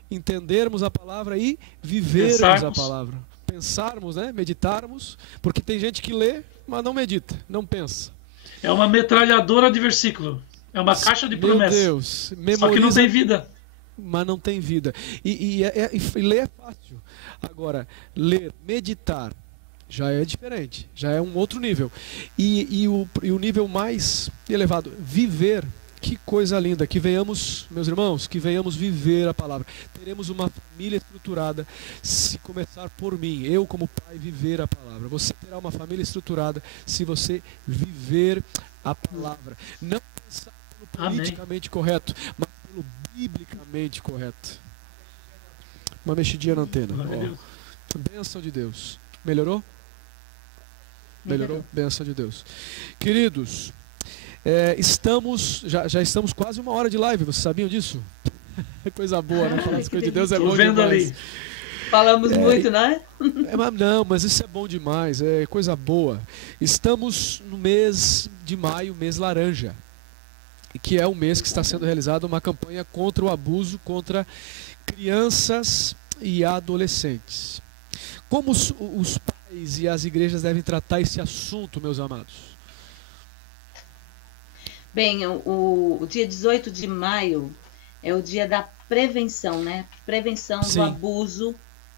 entendermos a palavra e vivermos a palavra. Pensarmos, né? Meditarmos, porque tem gente que lê, mas não medita, não pensa. É uma metralhadora de versículo, é uma caixa de promessas. Meu Deus, memoriza, só que não tem vida. Mas não tem vida. E ler é fácil. Agora, ler, meditar, já é diferente, já é um outro nível. E o nível mais elevado, viver. Que coisa linda, que venhamos, meus irmãos, que venhamos viver a palavra. Teremos uma família estruturada se começar por mim, eu como pai viver a palavra. Você terá uma família estruturada se você viver a palavra. Não pensar pelo politicamente correto, mas pelo biblicamente correto. Uma mexidinha na antena. Bênção de Deus. Melhorou? Melhorou? Bênção de Deus. Queridos, já estamos quase 1 hora de live, vocês sabiam disso? É coisa boa, né? Falar as coisas de Deus é bom demais. Ali. Falamos muito, né? Não, mas isso é bom demais, é coisa boa. Estamos no mês de maio, mês laranja, que é o mês que está sendo realizada uma campanha contra o abuso contra crianças e adolescentes. Como os pais e as igrejas devem tratar esse assunto, meus amados? Bem, o dia 18 de maio é o dia da prevenção, né? Prevenção do abuso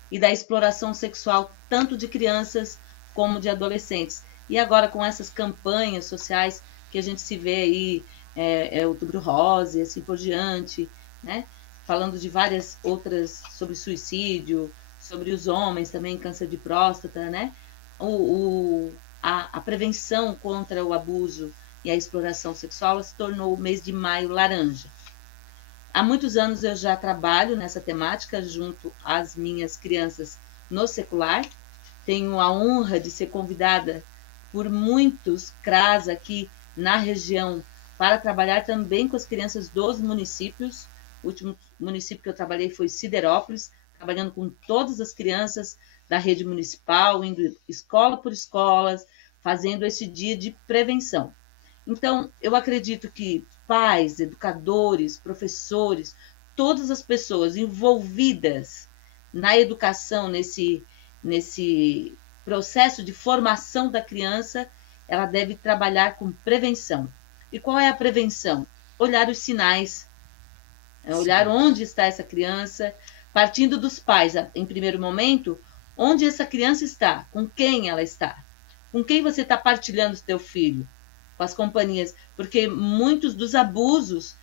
e da exploração sexual, tanto de crianças como de adolescentes. E agora com essas campanhas sociais que a gente se vê aí, Outubro Rosa e assim por diante, né? Falando de várias outras, sobre suicídio, sobre os homens também, câncer de próstata, né? A prevenção contra o abuso e a exploração sexual se tornou o mês de maio laranja. Há muitos anos eu já trabalho nessa temática junto às minhas crianças no secular. Tenho a honra de ser convidada por muitos CRAs aqui na região para trabalhar também com as crianças dos municípios. O último município que eu trabalhei foi Siderópolis, trabalhando com todas as crianças da rede municipal, indo escola por escola, fazendo esse dia de prevenção. Então, eu acredito que pais, educadores, professores, todas as pessoas envolvidas na educação, nesse processo de formação da criança, ela deve trabalhar com prevenção. E qual é a prevenção? Olhar os sinais, olhar onde está essa criança, partindo dos pais, em primeiro momento, onde essa criança está, com quem ela está, com quem você está partilhando o seu filho, com as companhias, porque muitos dos abusos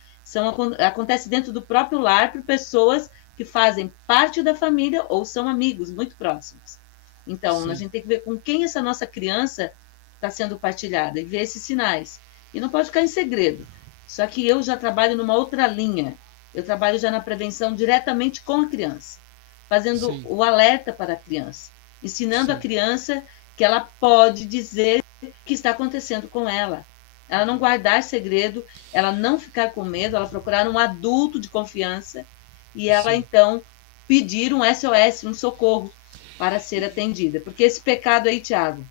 acontecem dentro do próprio lar por pessoas que fazem parte da família ou são amigos muito próximos. Então, a gente tem que ver com quem essa nossa criança está sendo partilhada e ver esses sinais. E não pode ficar em segredo. Só que eu já trabalho numa outra linha. Eu trabalho já na prevenção diretamente com a criança, fazendo o alerta para a criança, ensinando a criança que ela pode dizer o que está acontecendo com ela. Ela não guardar segredo, ela não ficar com medo, ela procurar um adulto de confiança e ela então pedir um SOS, um socorro para ser atendida. Porque esse pecado aí, Tiago,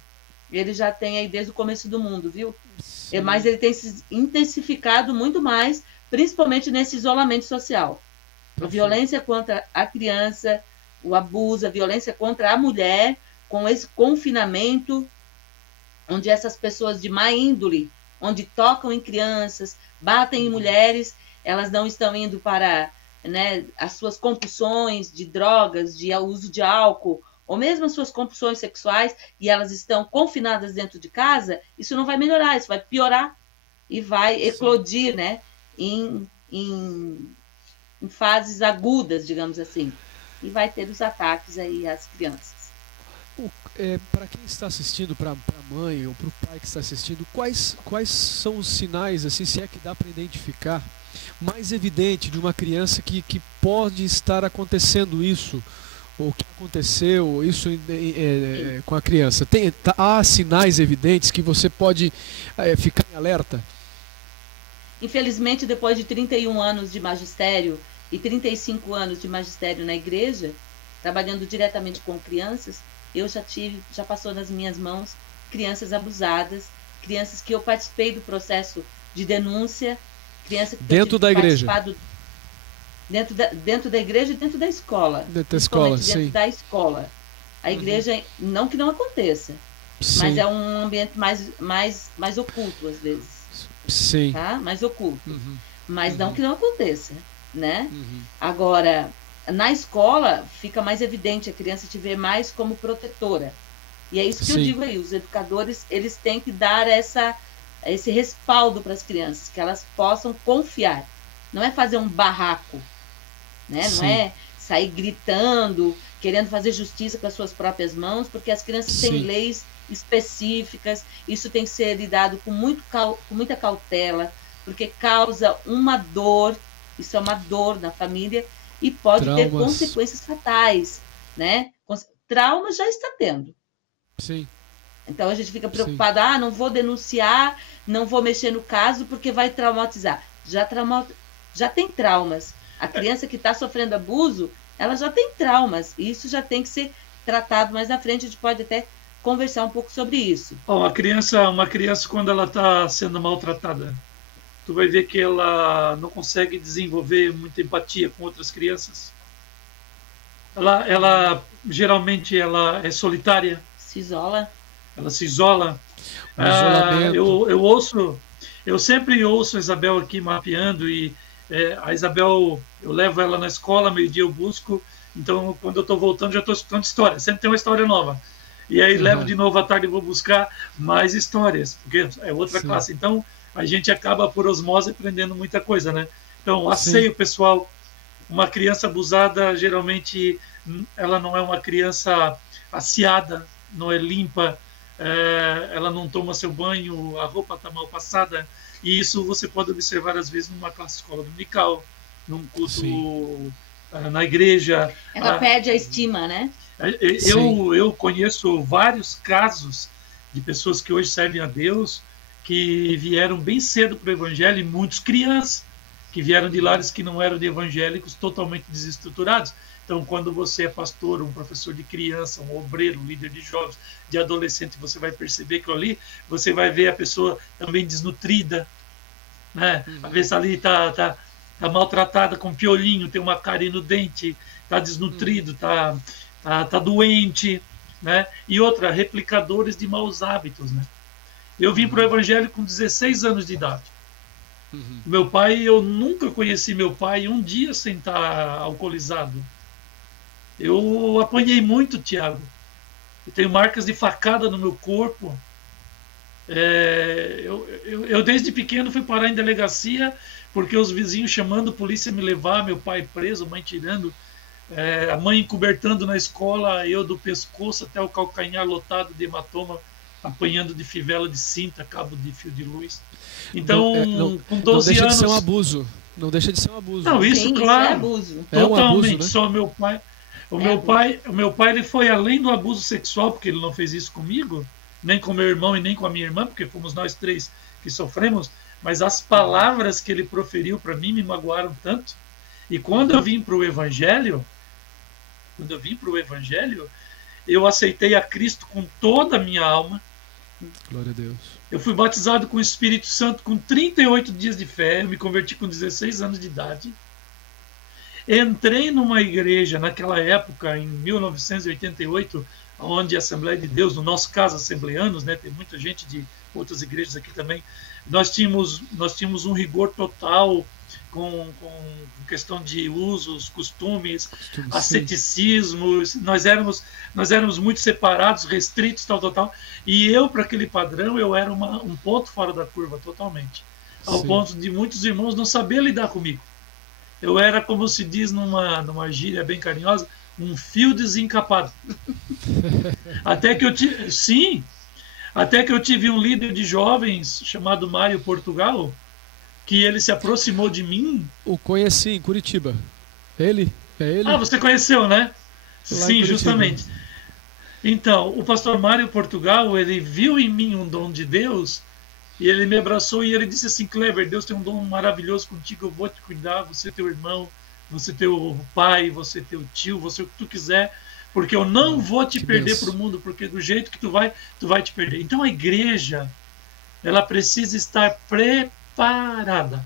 ele já tem aí desde o começo do mundo, viu? Mas ele tem se intensificado muito mais, principalmente nesse isolamento social. A violência contra a criança, o abuso, a violência contra a mulher, com esse confinamento, onde essas pessoas de má índole, onde tocam em crianças, batem em mulheres, elas não estão indo para, né, as suas compulsões de drogas, de uso de álcool, ou mesmo as suas compulsões sexuais, e elas estão confinadas dentro de casa, isso não vai melhorar, isso vai piorar e vai eclodir, né, em fases agudas, digamos assim, e vai ter os ataques aí às crianças. Para quem está assistindo, para a mãe ou para o pai que está assistindo, quais são os sinais, assim, se é que dá para identificar, mais evidente de uma criança que pode estar acontecendo isso, ou que aconteceu isso com a criança? Há sinais evidentes que você pode ficar em alerta? Infelizmente, depois de 31 anos de magistério e 35 anos de magistério na igreja, trabalhando diretamente com crianças, eu já passou nas minhas mãos crianças abusadas, crianças que eu participei do processo de denúncia, criança que dentro da igreja, dentro da igreja e dentro da escola, dentro da escola, sim. Dentro da escola. A igreja, não que não aconteça, sim, mas é um ambiente mais oculto às vezes, sim, tá? Mais oculto, mas não que não aconteça, né? Agora, na escola fica mais evidente, a criança te vê mais como protetora. E é isso que eu digo aí, os educadores, eles têm que dar esse respaldo para as crianças, que elas possam confiar. Não é fazer um barraco, né? Não é sair gritando, querendo fazer justiça com as suas próprias mãos, porque as crianças têm leis específicas, isso tem que ser lidado com muita cautela, porque causa uma dor, isso é uma dor na família, e pode ter consequências fatais, né? Trauma já está tendo. Sim. Então a gente fica preocupado, não vou denunciar, não vou mexer no caso porque vai traumatizar. Já tem traumas. A criança que está sofrendo abuso, ela já tem traumas. E isso já tem que ser tratado mais na frente. A gente pode até conversar um pouco sobre isso. Uma criança quando ela está sendo maltratada, tu vai ver que ela não consegue desenvolver muita empatia com outras crianças. Ela geralmente ela é solitária. Se isola. Ela se isola. Eu sempre ouço a Isabel aqui mapeando e a Isabel, eu levo ela na escola, meio-dia eu busco, então quando eu estou voltando já estou escutando história, sempre tem uma história nova. E aí levo de novo à tarde e vou buscar mais histórias, porque é outra classe. Então a gente acaba por osmose aprendendo muita coisa, né? Então, asseio pessoal, uma criança abusada, geralmente ela não é uma criança asseada, não é limpa, ela não toma seu banho, a roupa está mal passada, e isso você pode observar às vezes numa classe escola dominical, num culto na igreja. Ela perde a estima, né? Eu conheço vários casos de pessoas que hoje servem a Deus, que vieram bem cedo para o evangelho, e muitos crianças que vieram de lares que não eram de evangélicos, totalmente desestruturados. Então, quando você é pastor, um professor de criança, um obreiro, um líder de jovens, de adolescente, você vai perceber que ali você vai ver a pessoa também desnutrida, né? Às vezes ali tá maltratada com piolinho, tem uma cárie no dente, tá desnutrido, tá doente, né? E outra, replicadores de maus hábitos, né? Eu vim para o evangelho com 16 anos de idade. Meu pai, eu nunca conheci meu pai um dia sem estar alcoolizado. Eu apanhei muito, Tiago. Eu tenho marcas de facada no meu corpo. Eu desde pequeno fui parar em delegacia porque os vizinhos chamando a polícia me levar, meu pai preso, mãe tirando, a mãe encobertando na escola, eu do pescoço até o calcanhar lotado de hematoma, apanhando de fivela de cinta, cabo de fio de luz. Então, com 12 não deixa anos... de ser um abuso. Não deixa de ser um abuso. Não, isso, claro. Isso é abuso. Totalmente. Um abuso, né? Só meu pai... O meu pai ele foi além do abuso sexual, porque ele não fez isso comigo, nem com meu irmão e nem com a minha irmã, porque fomos nós três que sofremos, mas as palavras que ele proferiu para mim me magoaram tanto. E quando eu vim para o Evangelho, eu aceitei a Cristo com toda a minha alma. Glória a Deus. Eu fui batizado com o Espírito Santo com 38 dias de fé, eu me converti com 16 anos de idade. Entrei numa igreja naquela época, em 1988, onde a Assembleia de Deus, no nosso caso, assembleanos, né, tem muita gente de outras igrejas aqui também, nós tínhamos um rigor total com questão de usos, costumes, asceticismo, nós éramos muito separados, restritos, tal, e eu, para aquele padrão, eu era um ponto fora da curva totalmente, ao ponto de muitos irmãos não saber lidar comigo. Eu era, como se diz numa gíria bem carinhosa, um fio desencapado. Até que eu tive, sim, até que eu tive um líder de jovens chamado Mário Portugal, que ele se aproximou de mim. O conheci em Curitiba. É ele? Ah, você conheceu, né? Lá em Sim, Curitiba. justamente. Então, o pastor Mário Portugal, ele viu em mim um dom de Deus e ele me abraçou e ele disse assim: Clever, Deus tem um dom maravilhoso contigo, eu vou te cuidar, você é teu irmão, você é teu pai, você é teu tio, você é o que tu quiser, porque eu não vou te perder para o mundo, porque do jeito que tu vai te perder. Então a igreja, ela precisa estar preparada.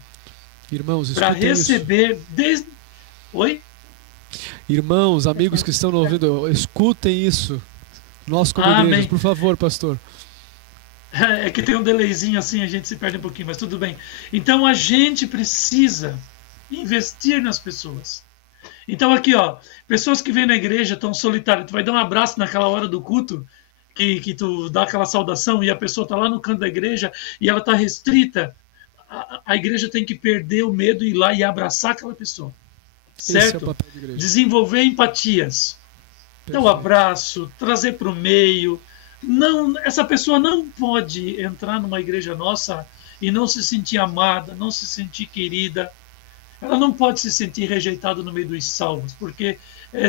Irmãos, para receber isso. desde... Oi? Irmãos, amigos que estão ouvindo, escutem isso. Nós como igreja, por favor, pastor. É que tem um delayzinho assim, a gente se perde um pouquinho, mas tudo bem. Então a gente precisa investir nas pessoas. Então aqui, ó, pessoas que vêm na igreja estão solitárias, tu vai dar um abraço naquela hora do culto, que tu dá aquela saudação e a pessoa está lá no canto da igreja e ela está restrita. A igreja tem que perder o medo e ir lá e abraçar aquela pessoa. Certo? Esse é o papel da igreja. Desenvolver empatias. Dar um abraço, trazer para o meio. Não, essa pessoa não pode entrar numa igreja nossa e não se sentir amada, não se sentir querida. Ela não pode se sentir rejeitada no meio dos salvos, porque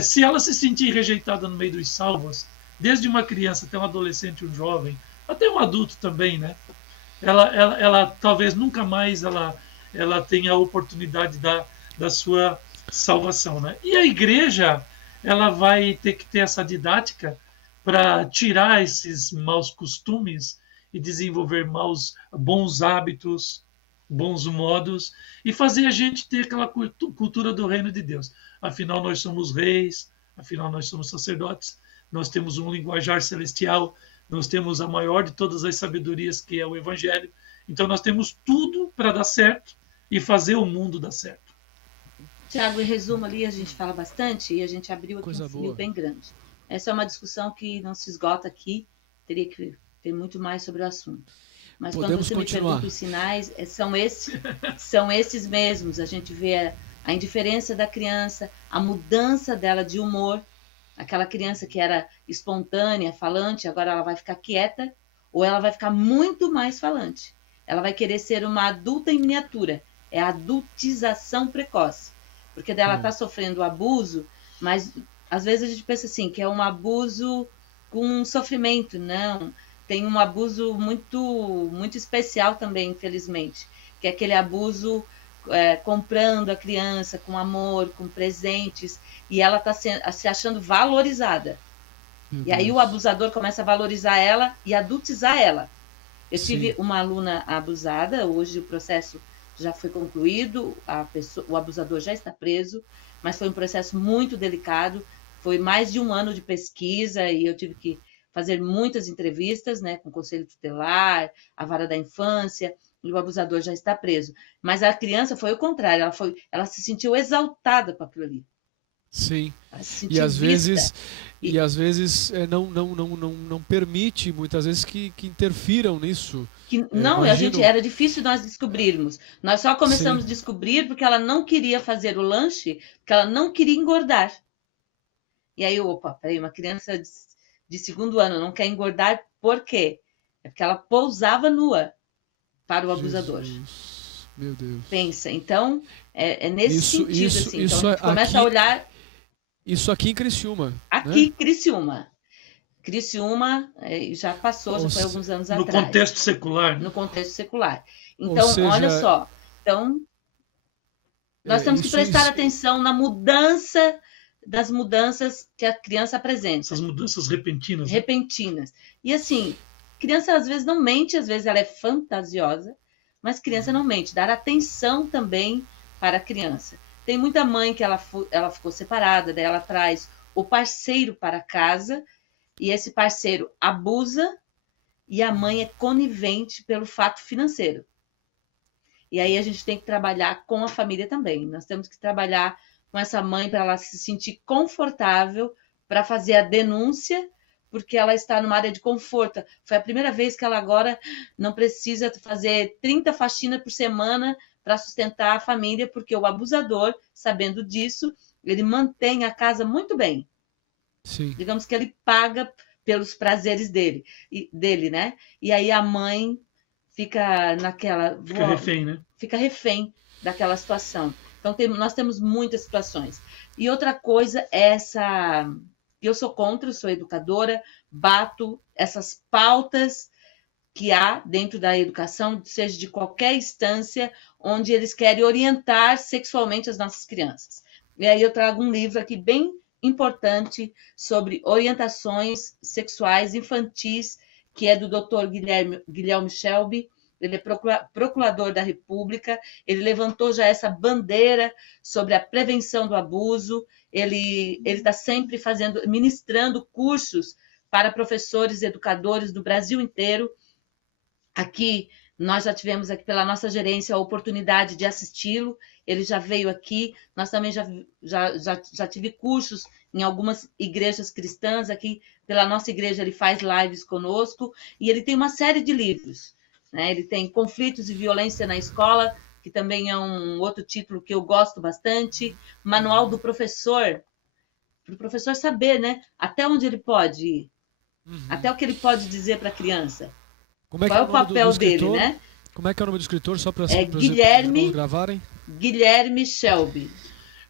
se ela se sentir rejeitada no meio dos salvos, desde uma criança até um adolescente, um jovem, até um adulto também, né? Ela talvez nunca mais ela tenha a oportunidade da sua salvação, né? E a igreja, ela vai ter que ter essa didática para tirar esses maus costumes e desenvolver bons hábitos, bons modos e fazer a gente ter aquela cultura do reino de Deus. Afinal, nós somos reis, afinal, nós somos sacerdotes, nós temos um linguajar celestial, nós temos a maior de todas as sabedorias, que é o Evangelho. Então, nós temos tudo para dar certo e fazer o mundo dar certo. Tiago, em resumo ali, a gente fala bastante e a gente abriu aqui um funil bem grande. Essa é uma discussão que não se esgota aqui, teria que ter muito mais sobre o assunto. Mas podemos quando você continuar. me pergunta os sinais, são esses mesmos. A gente vê a indiferença da criança, a mudança dela de humor. Aquela criança que era espontânea, falante, agora ela vai ficar quieta ou ela vai ficar muito mais falante. Ela vai querer ser uma adulta em miniatura. É a adultização precoce. Porque dela está sofrendo abuso, mas às vezes a gente pensa assim, que é um abuso com sofrimento. Não, tem um abuso muito, muito especial também, infelizmente, que é aquele abuso comprando a criança com amor, com presentes, e ela está se achando valorizada. E aí o abusador começa a valorizar ela e adultizar ela. Eu tive uma aluna abusada, hoje o processo já foi concluído, o abusador já está preso, mas foi um processo muito delicado, foi mais de 1 ano de pesquisa e eu tive que fazer muitas entrevistas, né, com o Conselho Tutelar, a Vara da Infância, e o abusador já está preso. Mas a criança foi o contrário, ela se sentiu exaltada com aquilo ali. Sim. E às vezes não permite muitas vezes que interfiram nisso. Era difícil nós descobrirmos. Nós só começamos a descobrir porque ela não queria fazer o lanche, porque ela não queria engordar. E aí, peraí, uma criança de 2º ano não quer engordar, por quê? É porque ela pousava nua para o abusador. Meu Deus. Pensa, então, é nesse sentido, assim. Então, a gente começa a olhar... Isso aqui em Criciúma. Aqui em Criciúma. Criciúma já passou, já foi alguns anos atrás. No contexto secular. No contexto secular. Então, olha só. Então, nós temos que prestar atenção na mudança das mudanças que a criança apresenta. Essas mudanças repentinas. Repentinas. E assim, criança às vezes não mente, às vezes ela é fantasiosa, mas criança não mente. Dar atenção também para a criança. Tem muita mãe que ela ficou separada, daí ela traz o parceiro para casa e esse parceiro abusa e a mãe é conivente pelo fato financeiro. E aí a gente tem que trabalhar com a família também. Nós temos que trabalhar com essa mãe para ela se sentir confortável para fazer a denúncia, porque ela está numa área de conforto. Foi a primeira vez que ela agora não precisa fazer 30 faxinas por semana para sustentar a família, porque o abusador, sabendo disso, ele mantém a casa muito bem. Sim. Digamos que ele paga pelos prazeres dele, né? E aí a mãe fica naquela... Fica refém, né? Fica refém daquela situação. Então, nós temos muitas situações. E outra coisa é essa... Eu sou contra, sou educadora, bato essas pautas que há dentro da educação, seja de qualquer instância, onde eles querem orientar sexualmente as nossas crianças. E aí eu trago um livro aqui bem importante sobre orientações sexuais infantis, que é do Dr. Guilherme Shelby. Ele é procurador da República, ele levantou já essa bandeira sobre a prevenção do abuso, ele está sempre ministrando cursos para professores e educadores do Brasil inteiro. Aqui, nós já tivemos aqui pela nossa gerência a oportunidade de assisti-lo, ele já veio aqui, nós também já tive cursos em algumas igrejas cristãs, aqui pela nossa igreja ele faz lives conosco, e ele tem uma série de livros, né? Ele tem Conflitos e Violência na Escola, que também é um outro título que eu gosto bastante, Manual do Professor, para o professor saber, né, até onde ele pode ir, até o que ele pode dizer para a criança. Qual é o papel dele, né? Como é que é o nome do escritor, só para os irmãos gravarem? Guilherme Shelby.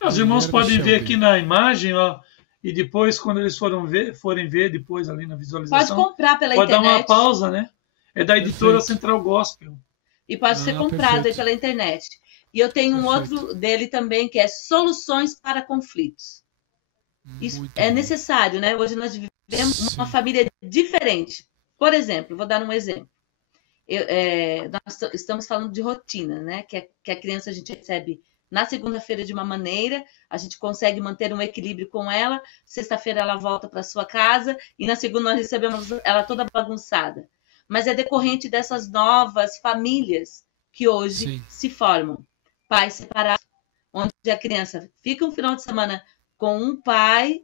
Os irmãos podem ver aqui na imagem, ó, e depois, quando eles forem ver depois ali na visualização, pode comprar pela internet. Pode dar uma pausa, né? É da editora Central Gospel. E pode ser comprado aí pela internet. E eu tenho um outro dele também, que é Soluções para Conflitos. Isso é necessário, né? Hoje nós vivemos uma família diferente. Por exemplo, vou dar um exemplo. Nós estamos falando de rotina, né? Que a criança a gente recebe na segunda-feira de uma maneira, a gente consegue manter um equilíbrio com ela, sexta-feira ela volta para sua casa e na segunda nós recebemos ela toda bagunçada. Mas é decorrente dessas novas famílias que hoje se formam. Pais separados, onde a criança fica um final de semana com um pai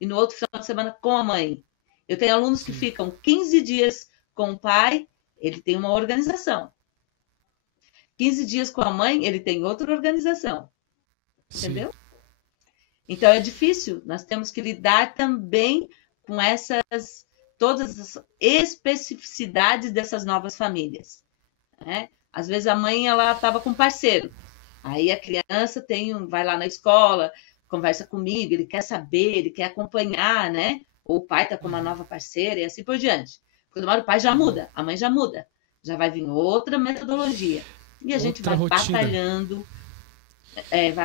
e no outro final de semana com a mãe. Eu tenho alunos que ficam 15 dias com o pai, ele tem uma organização. 15 dias com a mãe, ele tem outra organização. Entendeu? Então é difícil. Nós temos que lidar também com todas as especificidades dessas novas famílias. Né? Às vezes a mãe ela estava com parceiro. Aí a criança vai lá na escola, conversa comigo, ele quer saber, ele quer acompanhar, né? Ou o pai está com uma nova parceira e assim por diante. Quando o pai já muda, a mãe já muda. Já vai vir outra metodologia. E a gente vai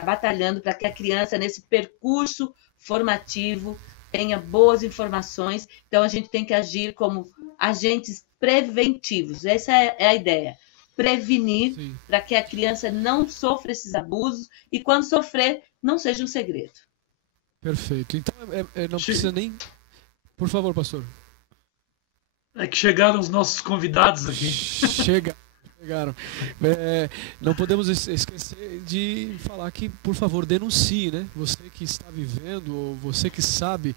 batalhando para que a criança, nesse percurso formativo, tenha boas informações. Então, a gente tem que agir como agentes preventivos. Essa é a ideia. Prevenir para que a criança não sofra esses abusos e, quando sofrer, não seja um segredo. Perfeito. Então, não precisa nem... Por favor, pastor. É que chegaram os nossos convidados aqui. Chegaram. Não podemos esquecer de falar que, por favor, denuncie, né? Você que está vivendo, ou você que sabe,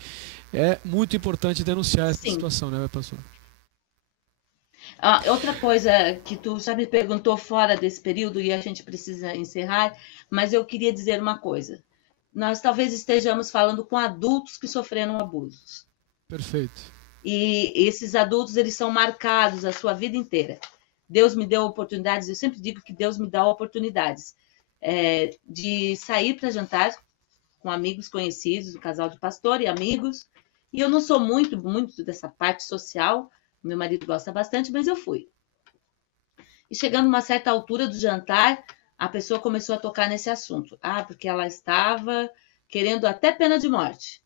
é muito importante denunciar essa situação, né, pastor? Outra coisa que tu já me perguntou fora desse período, e a gente precisa encerrar, mas eu queria dizer uma coisa. Nós talvez estejamos falando com adultos que sofreram abusos. Perfeito. E esses adultos, eles são marcados a sua vida inteira. Deus me deu oportunidades, eu sempre digo que Deus me dá oportunidades de sair para jantar com amigos conhecidos, um casal de pastor e amigos, e eu não sou muito dessa parte social, meu marido gosta bastante, mas eu fui. E chegando a uma certa altura do jantar, a pessoa começou a tocar nesse assunto. Porque ela estava querendo até pena de morte.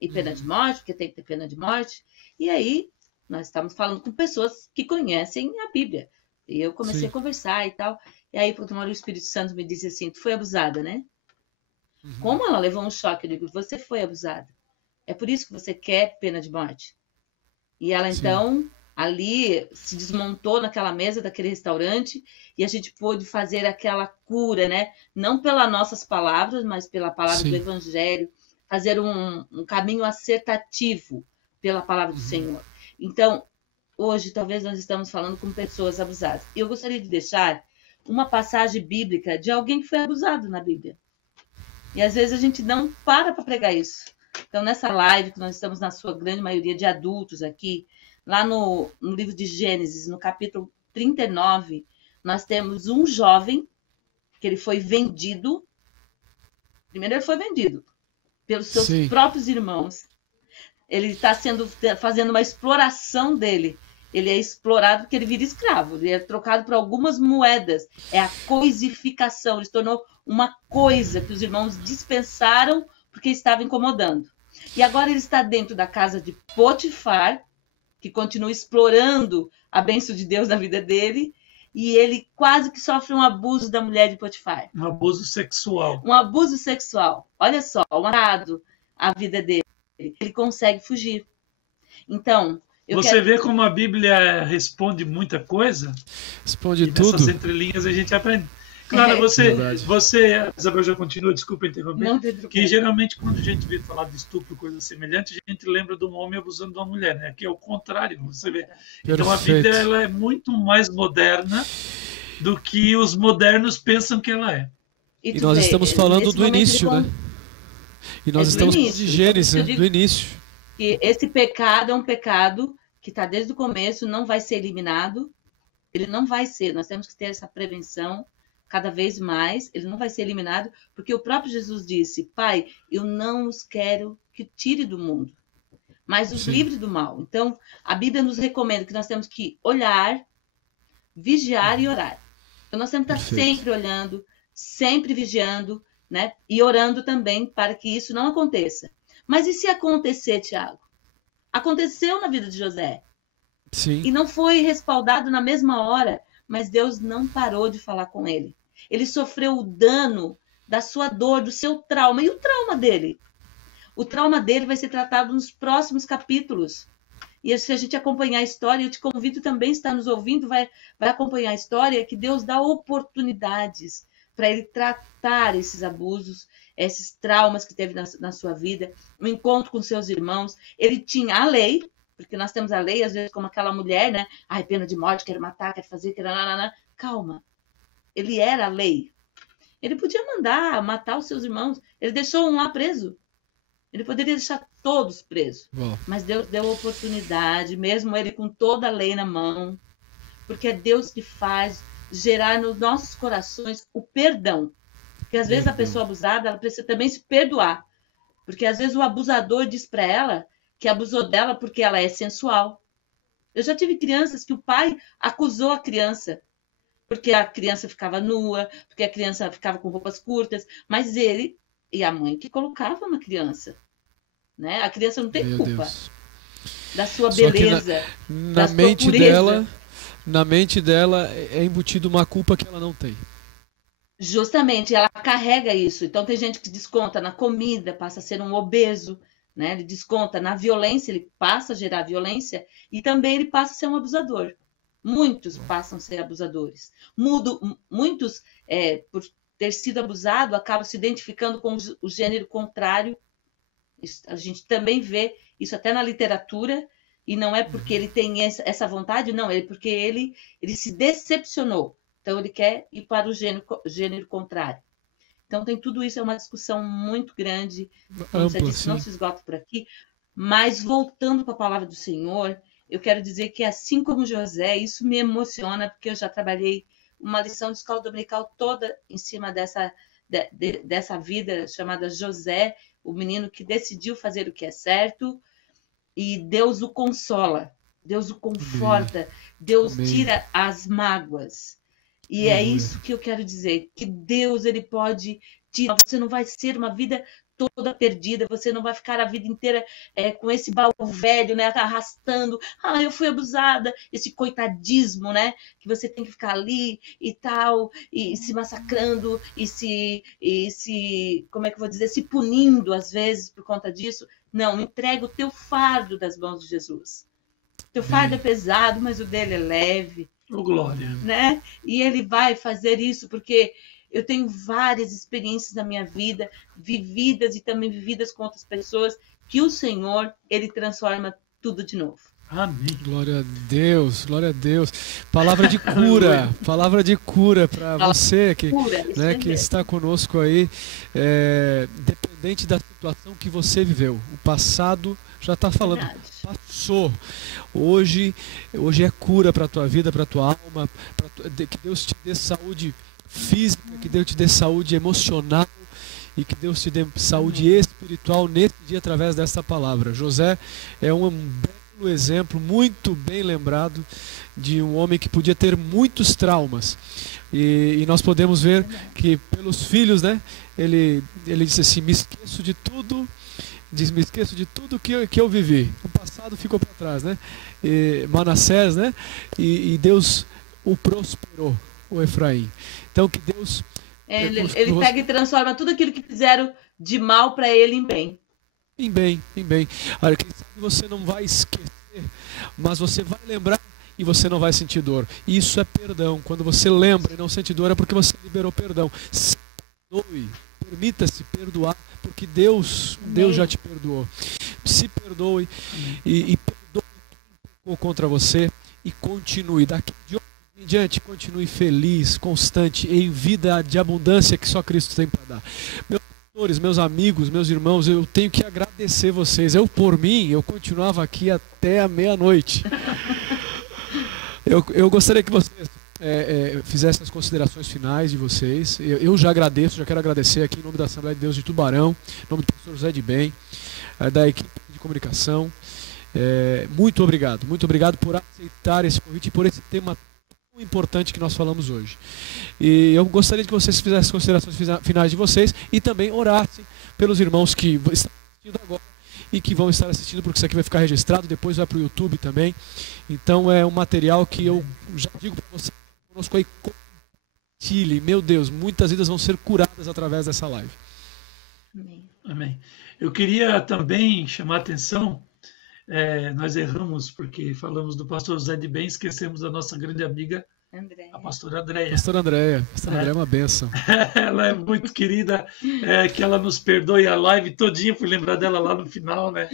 E pena de morte, porque tem que ter pena de morte. E aí... nós estamos falando com pessoas que conhecem a Bíblia. E eu comecei a conversar e tal. E aí, por uma hora, o Espírito Santo me disse assim, tu foi abusada, né? Como ela levou um choque? Eu digo, você foi abusada. É por isso que você quer pena de morte. E ela, então, ali se desmontou naquela mesa daquele restaurante e a gente pôde fazer aquela cura, né? Não pelas nossas palavras, mas pela palavra do Evangelho. Fazer um caminho acertativo pela palavra do Senhor. Então, hoje, talvez nós estamos falando com pessoas abusadas. E eu gostaria de deixar uma passagem bíblica de alguém que foi abusado na Bíblia. E às vezes a gente não para pregar isso. Então, nessa live, que nós estamos na sua grande maioria de adultos aqui, lá no livro de Gênesis, no capítulo 39, nós temos um jovem que ele foi vendido. Primeiro ele foi vendido pelos seus próprios irmãos. Ele está fazendo uma exploração dele. Ele é explorado porque ele vira escravo. Ele é trocado por algumas moedas. É a coisificação. Ele se tornou uma coisa que os irmãos dispensaram porque estava incomodando. E agora ele está dentro da casa de Potifar, que continua explorando a bênção de Deus na vida dele, e ele quase que sofre um abuso da mulher de Potifar. Um abuso sexual. Um abuso sexual. Olha só, a vida dele. Ele consegue fugir. Então, você vê como a Bíblia responde muita coisa? Responde e tudo. Nessas entrelinhas a gente aprende. Claro, você, Isabel, já continua, desculpa interromper, que geralmente quando a gente vê falar de estupro, coisa semelhante, a gente lembra de um homem abusando de uma mulher, né? Que é o contrário, você vê. Então a Bíblia ela é muito mais moderna do que os modernos pensam que ela é. E nós estamos falando do início, né? E nós estamos falando de Gênesis, do início. E esse pecado é um pecado que está desde o começo, não vai ser eliminado. Ele não vai ser, nós temos que ter essa prevenção cada vez mais, ele não vai ser eliminado, porque o próprio Jesus disse, Pai, eu não os quero que tire do mundo, mas os livre do mal. Então, a Bíblia nos recomenda que nós temos que olhar, vigiar e orar. Então, nós temos que estar sempre olhando, sempre vigiando, né? E orando também para que isso não aconteça. Mas e se acontecer, Tiago? Aconteceu na vida de José. Sim. E não foi respaldado na mesma hora, mas Deus não parou de falar com ele. Ele sofreu o dano da sua dor, do seu trauma. E o trauma dele? O trauma dele vai ser tratado nos próximos capítulos. E se a gente acompanhar a história, eu te convido também, está nos ouvindo, vai acompanhar a história, que Deus dá oportunidades para ele tratar esses abusos, esses traumas que teve na sua vida, o encontro com seus irmãos. Ele tinha a lei, porque nós temos a lei, às vezes, como aquela mulher, né? Ai, pena de morte, quero matar, quero fazer, quero... Calma. Ele era a lei. Ele podia mandar matar os seus irmãos. Ele deixou um lá preso. Ele poderia deixar todos presos. Mas Deus deu oportunidade, mesmo ele com toda a lei na mão, porque é Deus que faz gerar nos nossos corações o perdão. Porque às vezes a pessoa abusada, ela precisa também se perdoar. Porque às vezes o abusador diz para ela que abusou dela porque ela é sensual. Eu já tive crianças que o pai acusou a criança porque a criança ficava nua, porque a criança ficava com roupas curtas, mas ele e a mãe que colocavam na criança. Né? A criança não tem culpa da sua beleza, na mente dela, na mente dela é embutido uma culpa que ela não tem. Justamente, ela carrega isso. Então tem gente que desconta na comida, passa a ser um obeso, né? Ele desconta na violência, ele passa a gerar violência e também ele passa a ser um abusador. Muitos passam a ser abusadores. Muitos, por ter sido abusado, acabam se identificando com o gênero contrário. Isso, a gente também vê isso até na literatura, e não é porque ele tem essa vontade, não, é porque ele se decepcionou. Então ele quer ir para o gênero contrário. Então tem tudo isso, é uma discussão muito grande, como você disse, não se esgota por aqui, mas voltando para a palavra do Senhor, eu quero dizer que assim como José, isso me emociona, porque eu já trabalhei uma lição de escola dominical toda em cima dessa vida chamada José, o menino que decidiu fazer o que é certo, e Deus o consola, Deus o conforta, Deus tira as mágoas. E é isso que eu quero dizer, que Deus, ele pode tirar, você não vai ser uma vida toda perdida, você não vai ficar a vida inteira com esse baú velho, né, arrastando, eu fui abusada, esse coitadismo, né, que você tem que ficar ali e tal, e se massacrando, e se, como é que eu vou dizer, se punindo às vezes por conta disso. Não, entrega o teu fardo das mãos de Jesus. Teu fardo é pesado, mas o dele é leve. Oh, glória. Né? E ele vai fazer isso porque eu tenho várias experiências na minha vida, vividas e também vividas com outras pessoas, que o Senhor, ele transforma tudo de novo. Amém. Glória a Deus, glória a Deus. Palavra de cura, palavra de cura para você que está conosco aí, independente da situação que você viveu. O passado já está falando, passou. Hoje é cura para a tua vida, para a tua alma, que Deus te dê saúde física, que Deus te dê saúde emocional e que Deus te dê saúde espiritual nesse dia através dessa palavra. José é um belo exemplo, muito bem lembrado, de um homem que podia ter muitos traumas. E nós podemos ver que pelos filhos, né, ele disse assim: me esqueço de tudo que eu vivi. O passado ficou para trás, né? Manassés, né? E Deus o prosperou, o Efraim. Então que Deus... Ele pega e transforma tudo aquilo que fizeram de mal para ele em bem. Em bem. Olha, quem sabe você não vai esquecer, mas você vai lembrar e você não vai sentir dor. Isso é perdão. Quando você lembra e não sente dor, é porque você liberou perdão. Se perdoe, permita-se perdoar, porque Deus já te perdoou. Se perdoe e perdoe quem pecou contra você e continue. Daqui de hoje em diante, continue feliz, constante, em vida de abundância que só Cristo tem para dar. Meus pastores, meus amigos, meus irmãos, eu tenho que agradecer vocês. Por mim, eu continuava aqui até a meia-noite. Eu gostaria que vocês fizessem as considerações finais de vocês. Eu já quero agradecer aqui em nome da Assembleia de Deus de Tubarão, em nome do pastor José de Bem, da equipe de comunicação. Muito obrigado por aceitar esse convite e por esse tema tão importante que nós falamos hoje. E eu gostaria que vocês fizessem as considerações finais de vocês e também orassem pelos irmãos que estão assistindo agora e que vão estar assistindo, porque isso aqui vai ficar registrado, depois vai para o YouTube também. Então é um material que eu já digo para você, conosco aí, compartilhe. Meu Deus, muitas vidas vão ser curadas através dessa live. Amém. Eu queria também chamar a atenção, nós erramos porque falamos do pastor José de Bem, esquecemos da nossa grande amiga, a pastora Andréia. Pastora Andréia é uma bênção. Ela é muito querida, que ela nos perdoe a live todinha, fui lembrar dela lá no final, né?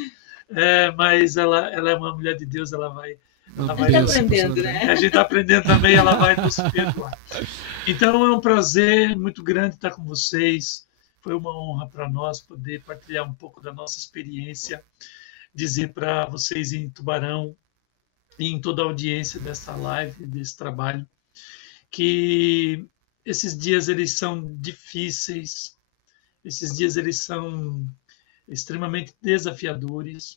Mas ela é uma mulher de Deus, ela vai aprendendo, né? A gente está aprendendo também, ela vai nos perdoar. Então é um prazer muito grande estar com vocês. Foi uma honra para nós poder partilhar um pouco da nossa experiência, dizer para vocês em Tubarão e em toda a audiência dessa live, desse trabalho, que esses dias eles são difíceis, esses dias eles são extremamente desafiadores,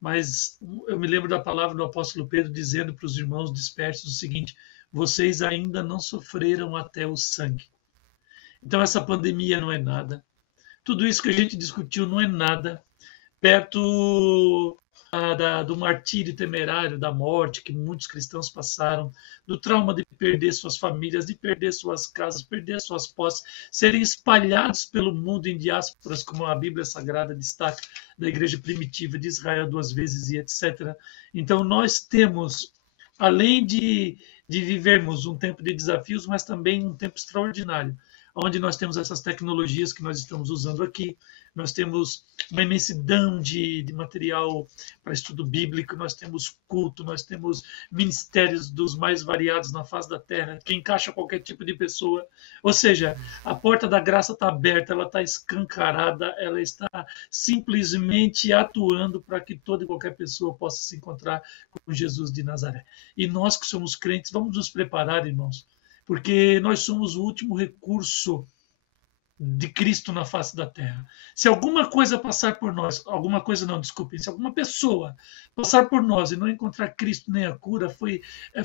mas eu me lembro da palavra do apóstolo Pedro dizendo para os irmãos dispersos o seguinte: vocês ainda não sofreram até o sangue. Então essa pandemia não é nada, tudo isso que a gente discutiu não é nada, perto do martírio temerário, da morte que muitos cristãos passaram, do trauma de perder suas famílias, de perder suas casas, perder suas posses, serem espalhados pelo mundo em diásporas, como a Bíblia Sagrada destaca, da igreja primitiva de Israel 2 vezes e etc. Então nós temos, além de vivermos um tempo de desafios, mas também um tempo extraordinário, onde nós temos essas tecnologias que nós estamos usando aqui, nós temos uma imensidão de material para estudo bíblico, nós temos culto, nós temos ministérios dos mais variados na face da terra, que encaixa qualquer tipo de pessoa. Ou seja, a porta da graça está aberta, ela está escancarada, ela está simplesmente atuando para que toda e qualquer pessoa possa se encontrar com Jesus de Nazaré. E nós que somos crentes, vamos nos preparar, irmãos, porque nós somos o último recurso de Cristo na face da terra. Se alguma coisa passar por nós, se alguma pessoa passar por nós e não encontrar Cristo nem a cura, foi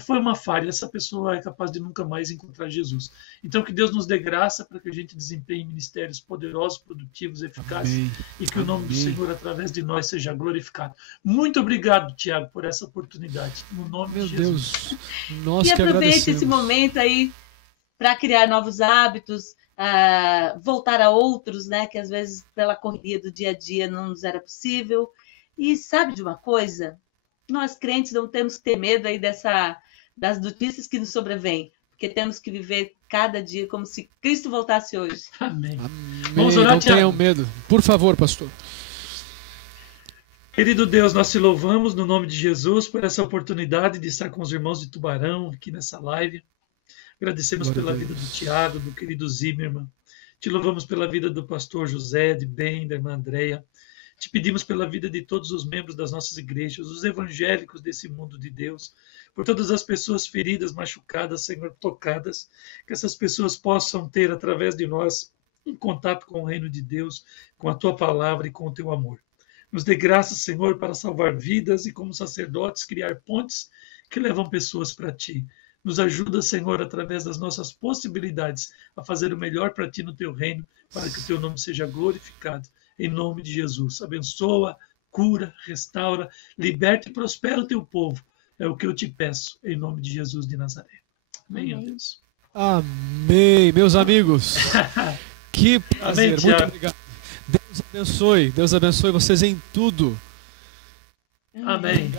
uma falha. Essa pessoa é capaz de nunca mais encontrar Jesus. Então que Deus nos dê graça para que a gente desempenhe ministérios poderosos, produtivos, eficazes. Amém. E que o nome do Senhor através de nós seja glorificado. Muito obrigado, Tiago, por essa oportunidade. No nome de Jesus. Deus, nós e que aproveite esse momento aí para criar novos hábitos, voltar a outros, né, que às vezes pela correria do dia a dia não nos era possível. E sabe de uma coisa? Nós crentes não temos que ter medo aí das notícias que nos sobrevêm, porque temos que viver cada dia como se Cristo voltasse hoje. Amém. Vamos orar, não tenham medo. Por favor, pastor. Querido Deus, nós te louvamos no nome de Jesus por essa oportunidade de estar com os irmãos de Tubarão aqui nessa live. Agradecemos pela vida do Tiago, do querido Zimmermann. Te louvamos pela vida do pastor José, de bem, da irmã Andréia. Te pedimos pela vida de todos os membros das nossas igrejas, os evangélicos desse mundo de Deus, por todas as pessoas feridas, machucadas, Senhor, tocadas, que essas pessoas possam ter, através de nós, um contato com o reino de Deus, com a tua palavra e com o teu amor. Nos dê graça, Senhor, para salvar vidas e, como sacerdotes, criar pontes que levam pessoas para ti. Nos ajuda, Senhor, através das nossas possibilidades, a fazer o melhor para ti no teu reino, para que o teu nome seja glorificado. Em nome de Jesus. Abençoa, cura, restaura, liberta e prospera o teu povo. É o que eu te peço, em nome de Jesus de Nazaré. Amém, Amém. Deus. Amém, meus amigos. Que prazer, Amém, muito obrigado. Deus abençoe vocês em tudo. Amém.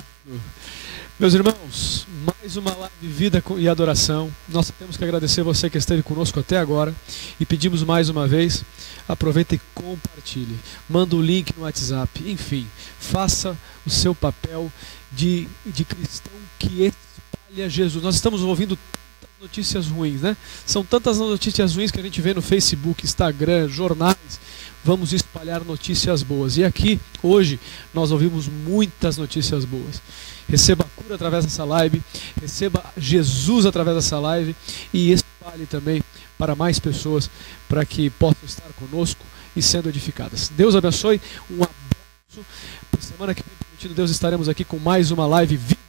Meus irmãos, mais uma live de vida e adoração. Nós temos que agradecer você que esteve conosco até agora e pedimos mais uma vez, aproveita e compartilhe. Manda o link no WhatsApp, enfim, faça o seu papel de cristão que espalha Jesus. Nós estamos ouvindo tantas notícias ruins, né? São tantas notícias ruins que a gente vê no Facebook, Instagram, jornais. Vamos espalhar notícias boas. E aqui, hoje, nós ouvimos muitas notícias boas. Receba a cura através dessa live, receba Jesus através dessa live e espalhe também para mais pessoas, para que possam estar conosco e sendo edificadas. Deus abençoe, um abraço. Por semana que vem, permitindo Deus, estaremos aqui com mais uma live Vida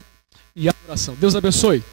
e Adoração. Deus abençoe.